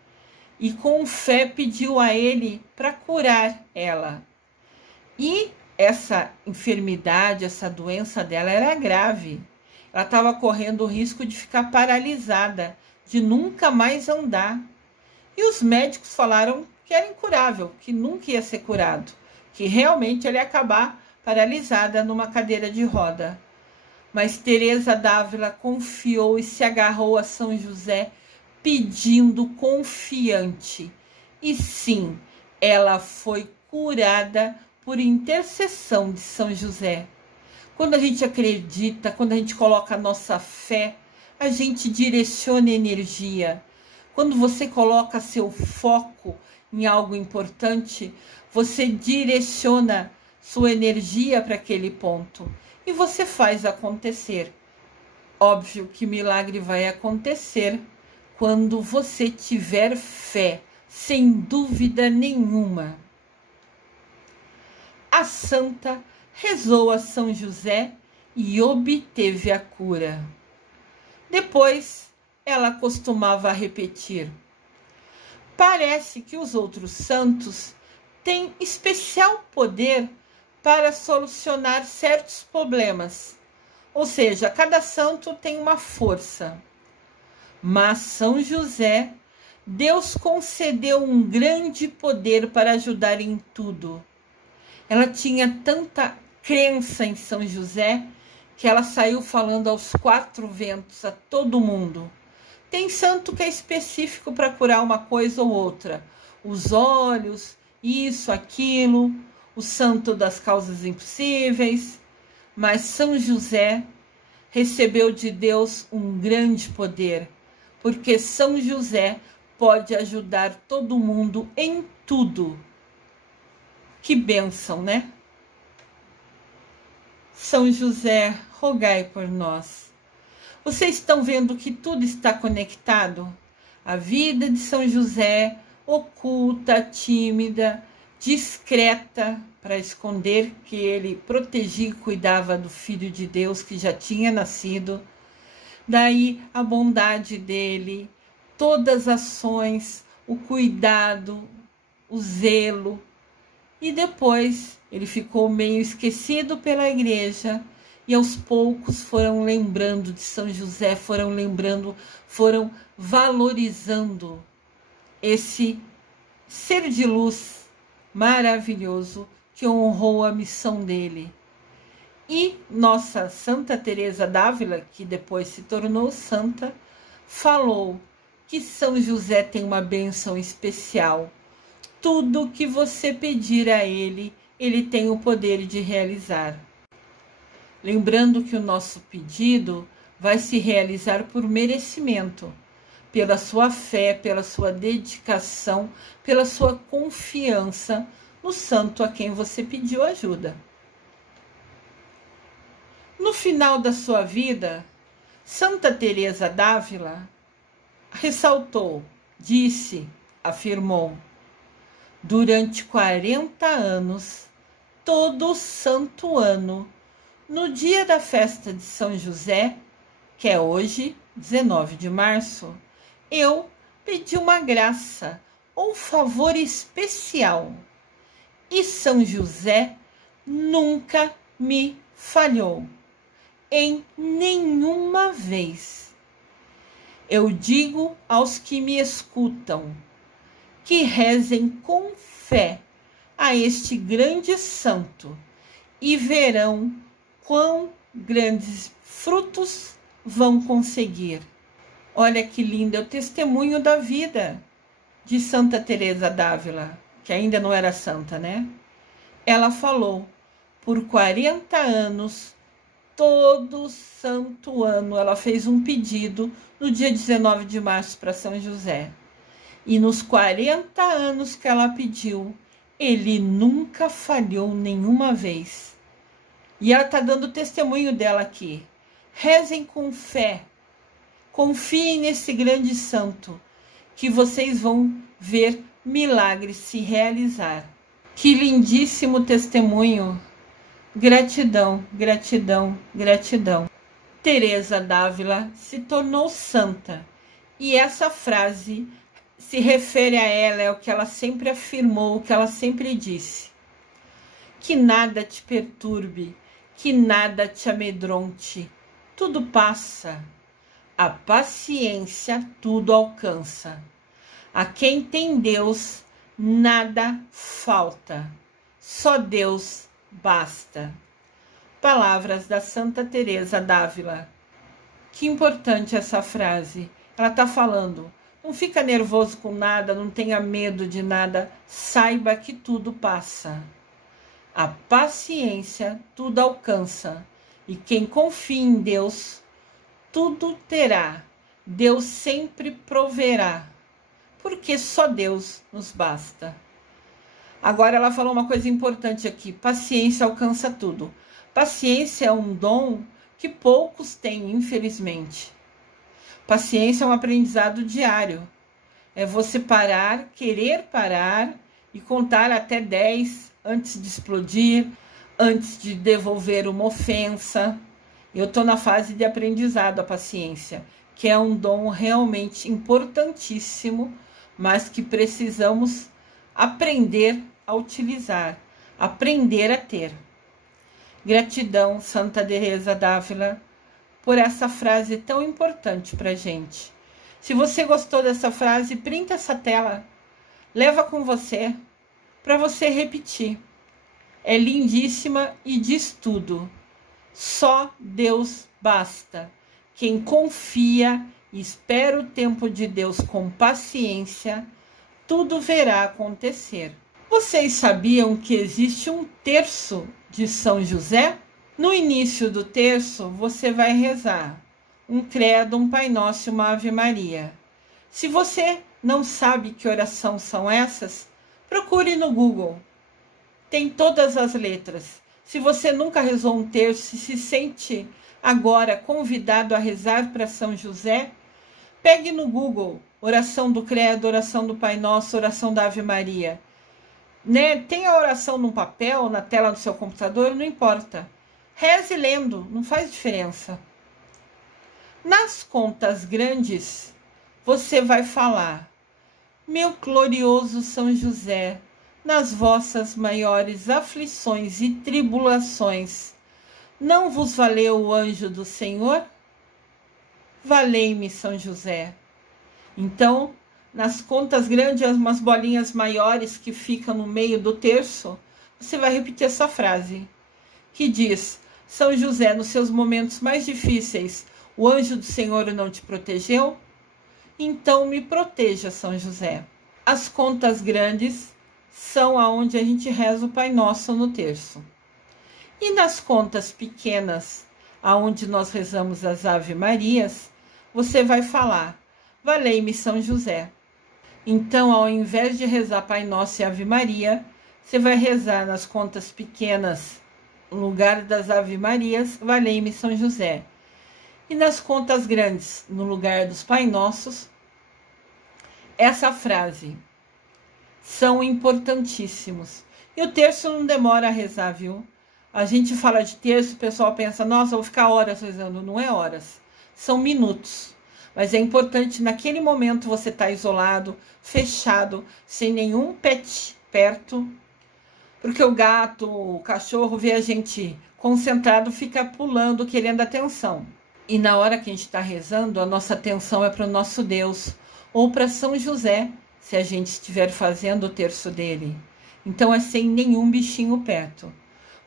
e com fé pediu a ele para curar ela. E essa enfermidade, essa doença dela era grave. Ela estava correndo o risco de ficar paralisada, de nunca mais andar. E os médicos falaram que era incurável, que nunca ia ser curado, que realmente ele ia acabar paralisada numa cadeira de roda. Mas Teresa d'Ávila confiou e se agarrou a São José, pedindo confiante. E sim, ela foi curada por intercessão de São José. Quando a gente acredita, quando a gente coloca a nossa fé, a gente direciona energia. Quando você coloca seu foco em algo importante, você direciona sua energia para aquele ponto e você faz acontecer. Óbvio que milagre vai acontecer quando você tiver fé, sem dúvida nenhuma. A santa rezou a São José e obteve a cura. Depois, ela costumava repetir: parece que os outros santos têm especial poder para solucionar certos problemas. Ou seja, cada santo tem uma força. Mas São José, Deus concedeu um grande poder para ajudar em tudo. Ela tinha tanta crença em São José que ela saiu falando aos quatro ventos, a todo mundo. Tem santo que é específico para curar uma coisa ou outra. Os olhos, isso, aquilo, o santo das causas impossíveis. Mas São José recebeu de Deus um grande poder, porque São José pode ajudar todo mundo em tudo. Que bênção, né? São José, rogai por nós. Vocês estão vendo que tudo está conectado? A vida de São José, oculta, tímida, discreta, para esconder que ele protegia e cuidava do Filho de Deus que já tinha nascido. Daí a bondade dele, todas as ações, o cuidado, o zelo. E depois ele ficou meio esquecido pela igreja e aos poucos foram lembrando de São José, foram valorizando esse ser de luz maravilhoso que honrou a missão dele. E nossa Santa Teresa d'Ávila, que depois se tornou santa, falou que São José tem uma bênção especial. Tudo que você pedir a ele, ele tem o poder de realizar. Lembrando que o nosso pedido vai se realizar por merecimento, pela sua fé, pela sua dedicação, pela sua confiança no santo a quem você pediu ajuda. No final da sua vida, Santa Teresa d'Ávila ressaltou, disse, afirmou: durante 40 anos, todo santo ano, no dia da festa de São José, que é hoje, 19 de março, eu pedi uma graça ou favor especial. E São José nunca me falhou, em nenhuma vez. Eu digo aos que me escutam que rezem com fé a este grande santo e verão quão grandes frutos vão conseguir. Olha que lindo, é o testemunho da vida de Santa Teresa d'Ávila, que ainda não era santa, né? Ela falou, por 40 anos, todo santo ano, ela fez um pedido no dia 19 de março para São José. E nos 40 anos que ela pediu, ele nunca falhou nenhuma vez. E ela está dando testemunho dela aqui. Rezem com fé. Confiem nesse grande santo, que vocês vão ver milagres se realizar. Que lindíssimo testemunho. Gratidão, gratidão, gratidão. Teresa d'Ávila se tornou santa. E essa frase se refere a ela, é o que ela sempre afirmou, o que ela sempre disse. Que nada te perturbe, que nada te amedronte, tudo passa. A paciência tudo alcança. A quem tem Deus, nada falta. Só Deus basta. Palavras da Santa Teresa d'Ávila. Que importante essa frase. Ela está falando, não fica nervoso com nada, não tenha medo de nada, saiba que tudo passa. A paciência tudo alcança, e quem confia em Deus, tudo terá. Deus sempre proverá, porque só Deus nos basta. Agora ela falou uma coisa importante aqui, paciência alcança tudo. Paciência é um dom que poucos têm, infelizmente. Paciência é um aprendizado diário. É você parar, querer parar e contar até 10 antes de explodir, antes de devolver uma ofensa. Eu estou na fase de aprendizado a paciência, que é um dom realmente importantíssimo, mas que precisamos aprender a utilizar, aprender a ter. Gratidão, Santa Teresa d'Ávila, por essa frase tão importante para a gente. Se você gostou dessa frase, printa essa tela, leva com você, para você repetir. É lindíssima e diz tudo. Só Deus basta. Quem confia e espera o tempo de Deus com paciência, tudo verá acontecer. Vocês sabiam que existe um terço de São José? No início do terço, você vai rezar um credo, um Pai Nosso e uma Ave Maria. Se você não sabe que oração são essas, procure no Google. Tem todas as letras. Se você nunca rezou um terço e se sente agora convidado a rezar para São José, pegue no Google oração do credo, oração do Pai Nosso, oração da Ave Maria. Tem a oração no papel, na tela do seu computador, não importa. Reze lendo, não faz diferença. Nas contas grandes, você vai falar: meu glorioso São José, nas vossas maiores aflições e tribulações, não vos valeu o anjo do Senhor? Valei-me, São José. Então, nas contas grandes, umas bolinhas maiores que ficam no meio do terço, você vai repetir essa frase, que diz: São José, nos seus momentos mais difíceis, o anjo do Senhor não te protegeu? Então me proteja, São José. As contas grandes são aonde a gente reza o Pai Nosso no terço. E nas contas pequenas, aonde nós rezamos as Ave Marias, você vai falar: valei-me, São José. Então, ao invés de rezar Pai Nosso e Ave Maria, você vai rezar nas contas pequenas, no lugar das Ave Marias, valei-me, São José. E nas contas grandes, no lugar dos Pai Nossos, essa frase. São importantíssimos. E o terço não demora a rezar, viu? A gente fala de terço, o pessoal pensa: nossa, eu vou ficar horas rezando. Não é horas, são minutos. Mas é importante, naquele momento, você estar isolado, fechado, sem nenhum pet perto, porque o gato, o cachorro vê a gente concentrado, fica pulando, querendo atenção. E na hora que a gente está rezando, a nossa atenção é para o nosso Deus, ou para São José, se a gente estiver fazendo o terço dele. Então é sem nenhum bichinho perto.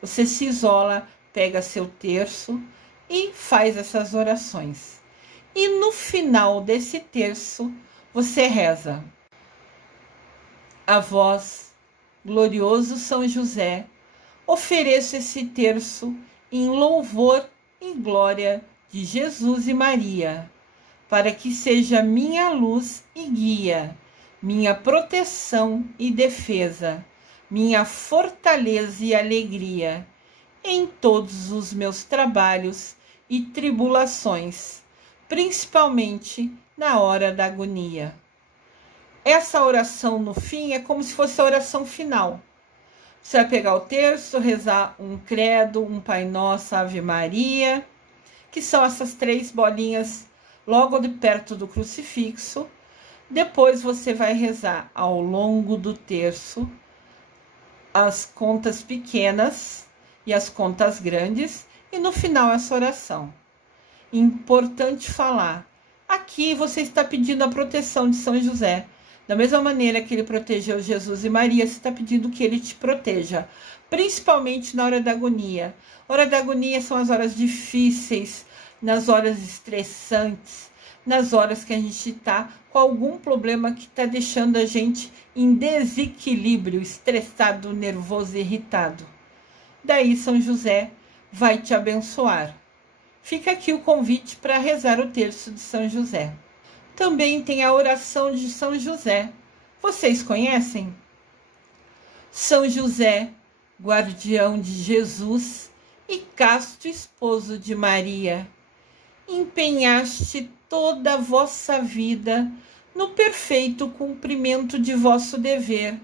Você se isola, pega seu terço e faz essas orações. E no final desse terço, você reza: a vós, glorioso São José, ofereço esse terço em louvor e glória de Jesus e Maria, para que seja minha luz e guia, minha proteção e defesa, minha fortaleza e alegria em todos os meus trabalhos e tribulações, principalmente na hora da agonia. Essa oração no fim é como se fosse a oração final. Você vai pegar o terço, rezar um credo, um Pai Nosso, Ave Maria, que são essas 3 bolinhas logo de perto do crucifixo. Depois você vai rezar ao longo do terço as contas pequenas e as contas grandes, e no final essa oração. Importante falar: aqui você está pedindo a proteção de São José. Da mesma maneira que ele protegeu Jesus e Maria, você está pedindo que ele te proteja, principalmente na hora da agonia. Hora da agonia são as horas difíceis, nas horas estressantes, nas horas que a gente está com algum problema que está deixando a gente em desequilíbrio, estressado, nervoso, irritado. Daí São José vai te abençoar. Fica aqui o convite para rezar o terço de São José. Também tem a oração de São José. Vocês conhecem? São José, guardião de Jesus e casto esposo de Maria, empenhaste toda a vossa vida no perfeito cumprimento de vosso dever.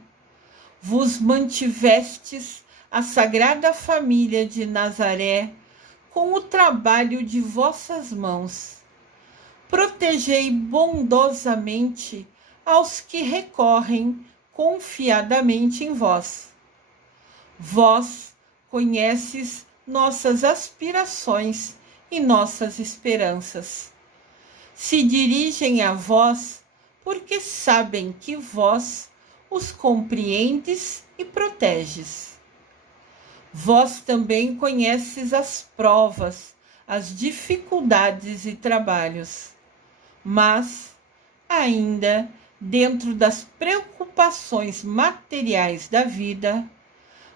Vos mantivestes a Sagrada Família de Nazaré com o trabalho de vossas mãos. Protegei bondosamente aos que recorrem confiadamente em vós. Vós conheces nossas aspirações e nossas esperanças. Se dirigem a vós porque sabem que vós os compreendes e proteges. Vós também conheces as provas, as dificuldades e trabalhos, mas, ainda dentro das preocupações materiais da vida,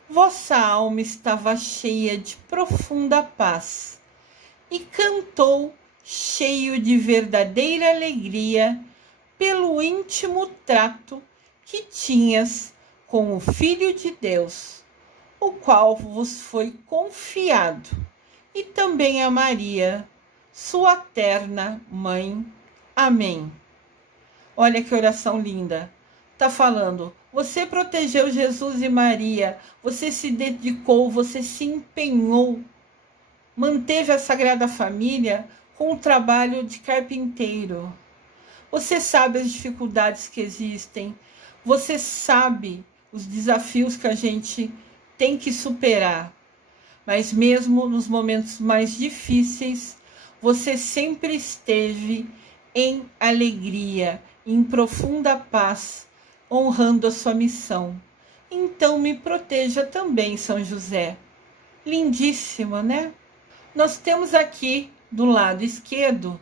vossa alma estava cheia de profunda paz e cantou cheio de verdadeira alegria pelo íntimo trato que tinhas com o Filho de Deus, o qual vos foi confiado, e também a Maria, sua terna mãe. Amém. Olha que oração linda. Tá falando, você protegeu Jesus e Maria, você se dedicou, você se empenhou, manteve a Sagrada Família com o trabalho de carpinteiro. Você sabe as dificuldades que existem, você sabe os desafios que a gente tem que superar, mas mesmo nos momentos mais difíceis, você sempre esteve em alegria, em profunda paz, honrando a sua missão. Então me proteja também, São José. Lindíssimo, né? Nós temos aqui do lado esquerdo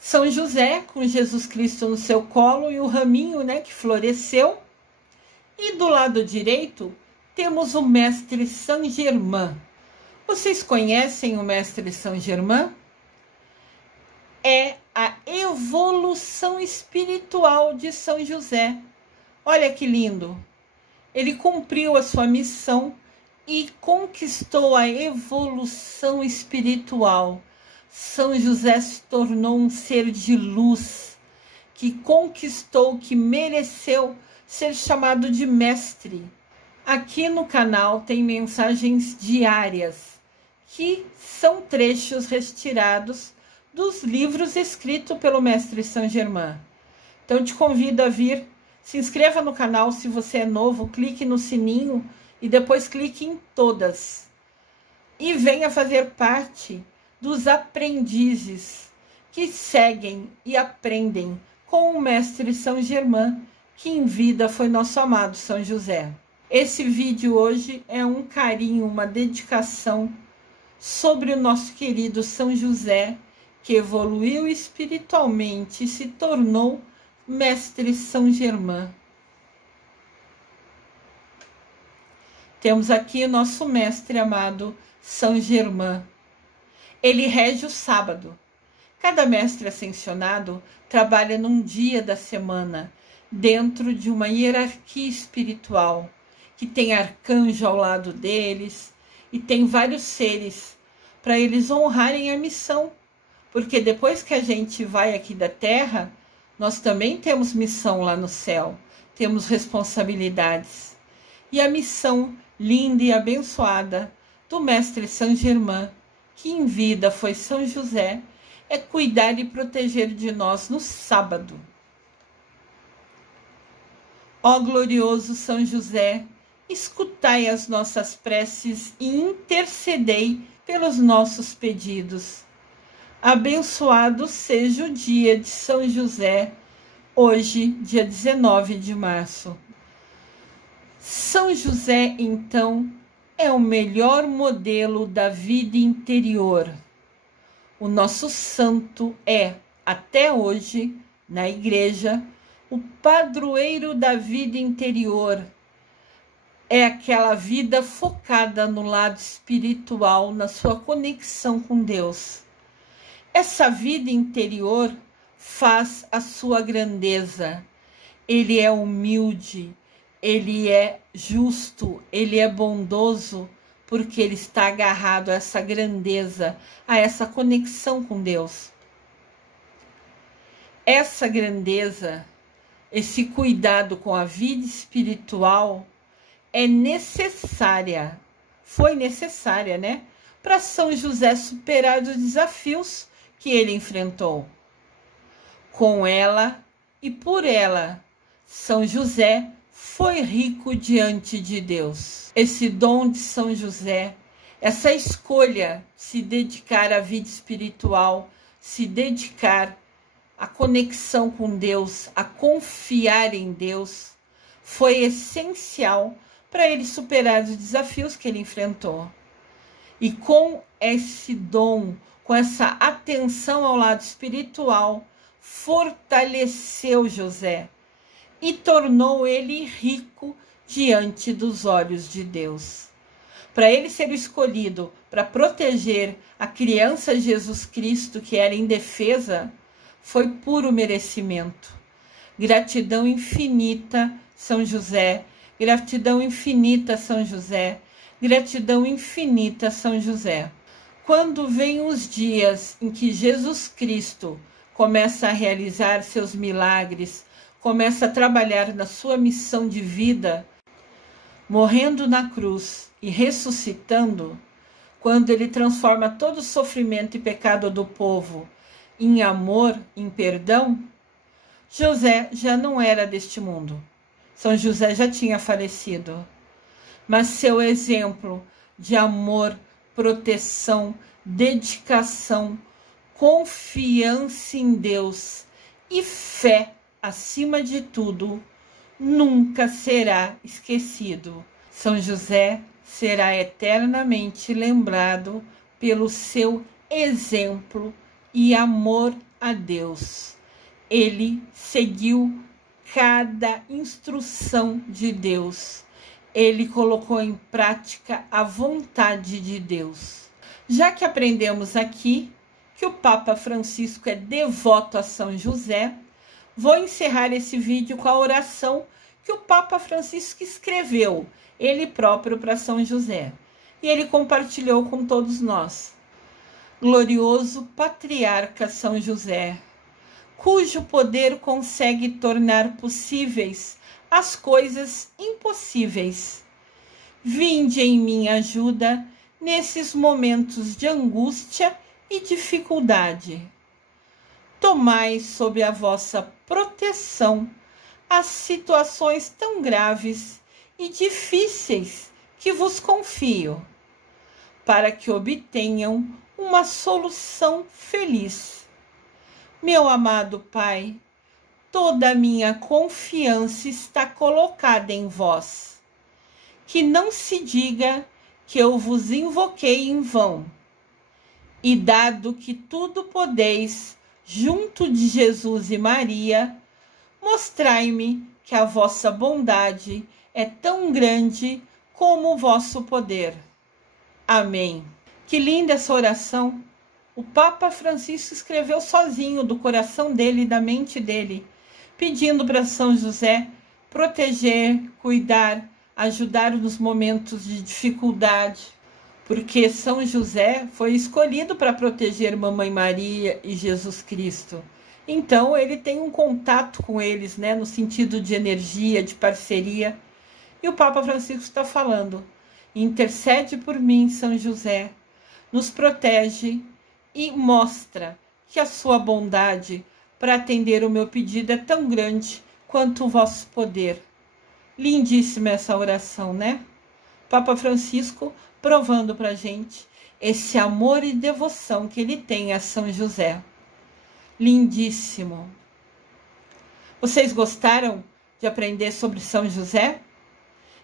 São José com Jesus Cristo no seu colo e o raminho, né, que floresceu. E do lado direito temos o Mestre Saint Germain. Vocês conhecem o Mestre Saint Germain? É a evolução espiritual de São José. Olha que lindo! Ele cumpriu a sua missão e conquistou a evolução espiritual. São José se tornou um ser de luz, que conquistou, que mereceu ser chamado de mestre. Aqui no canal tem mensagens diárias, que são trechos retirados dos livros escritos pelo Mestre Saint Germain. Então te convido a vir, se inscreva no canal se você é novo, clique no sininho e depois clique em todas. E venha fazer parte dos aprendizes que seguem e aprendem com o Mestre Saint Germain, que em vida foi nosso amado São José. Esse vídeo hoje é um carinho, uma dedicação sobre o nosso querido São José, que evoluiu espiritualmente e se tornou Mestre Saint Germain. Temos aqui o nosso mestre amado Saint Germain. Ele rege o sábado. Cada mestre ascensionado trabalha num dia da semana, dentro de uma hierarquia espiritual, que tem arcanjo ao lado deles e tem vários seres para eles honrarem a missão. Porque depois que a gente vai aqui da Terra, nós também temos missão lá no céu, temos responsabilidades. E a missão linda e abençoada do Mestre Saint Germain, que em vida foi São José, é cuidar e proteger de nós no sábado. Ó glorioso São José, escutai as nossas preces e intercedei pelos nossos pedidos. Abençoado seja o dia de São José, hoje, dia 19 de março. São José, então, é o melhor modelo da vida interior. O nosso santo é, até hoje, na igreja, o padroeiro da vida interior. É aquela vida focada no lado espiritual, na sua conexão com Deus. Essa vida interior faz a sua grandeza. Ele é humilde, ele é justo, ele é bondoso, porque ele está agarrado a essa grandeza, a essa conexão com Deus. Essa grandeza, esse cuidado com a vida espiritual é necessária, foi necessária, né? Para São José superar os desafios que ele enfrentou. Com ela e por ela, São José foi rico diante de Deus. Esse dom de São José, essa escolha de se dedicar à vida espiritual, se dedicar à conexão com Deus, a confiar em Deus, foi essencial para ele superar os desafios que ele enfrentou. E com esse dom, com essa atenção ao lado espiritual, fortaleceu José e tornou ele rico diante dos olhos de Deus. Para ele ser o escolhido para proteger a criança Jesus Cristo que era indefesa, foi puro merecimento. Gratidão infinita, São José. Gratidão infinita, São José. Gratidão infinita, São José. Quando vêm os dias em que Jesus Cristo começa a realizar seus milagres, começa a trabalhar na sua missão de vida, morrendo na cruz e ressuscitando, quando ele transforma todo o sofrimento e pecado do povo em amor, em perdão, José já não era deste mundo. São José já tinha falecido, mas seu exemplo de amor, proteção, dedicação, confiança em Deus e fé, acima de tudo, nunca será esquecido. São José será eternamente lembrado pelo seu exemplo e amor a Deus. Ele seguiu cada instrução de Deus. Ele colocou em prática a vontade de Deus. Já que aprendemos aqui que o Papa Francisco é devoto a São José, vou encerrar esse vídeo com a oração que o Papa Francisco escreveu, ele próprio, para São José. E ele compartilhou com todos nós. Glorioso Patriarca São José, cujo poder consegue tornar possíveis as coisas impossíveis. Vinde em minha ajuda nesses momentos de angústia e dificuldade. Tomai sob a vossa proteção as situações tão graves e difíceis que vos confio, para que obtenham uma solução feliz. Meu amado Pai, toda a minha confiança está colocada em vós. Que não se diga que eu vos invoquei em vão. E dado que tudo podeis, junto de Jesus e Maria, mostrai-me que a vossa bondade é tão grande como o vosso poder. Amém. Que linda essa oração! O Papa Francisco escreveu sozinho do coração dele e da mente dele, pedindo para São José proteger, cuidar, ajudar nos momentos de dificuldade, porque São José foi escolhido para proteger Mamãe Maria e Jesus Cristo. Então ele tem um contato com eles, né, no sentido de energia, de parceria. E o Papa Francisco está falando: intercede por mim, São José, nos protege e mostra que a sua bondade para atender o meu pedido é tão grande quanto o vosso poder. Lindíssima essa oração, né? Papa Francisco provando para a gente esse amor e devoção que ele tem a São José. Lindíssimo. Vocês gostaram de aprender sobre São José?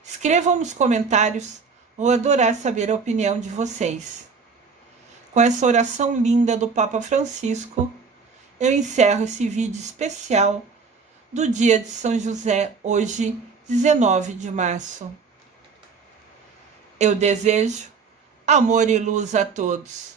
Escrevam nos comentários, vou adorar saber a opinião de vocês. Com essa oração linda do Papa Francisco, eu encerro esse vídeo especial do dia de São José, hoje, 19 de março. Eu desejo amor e luz a todos.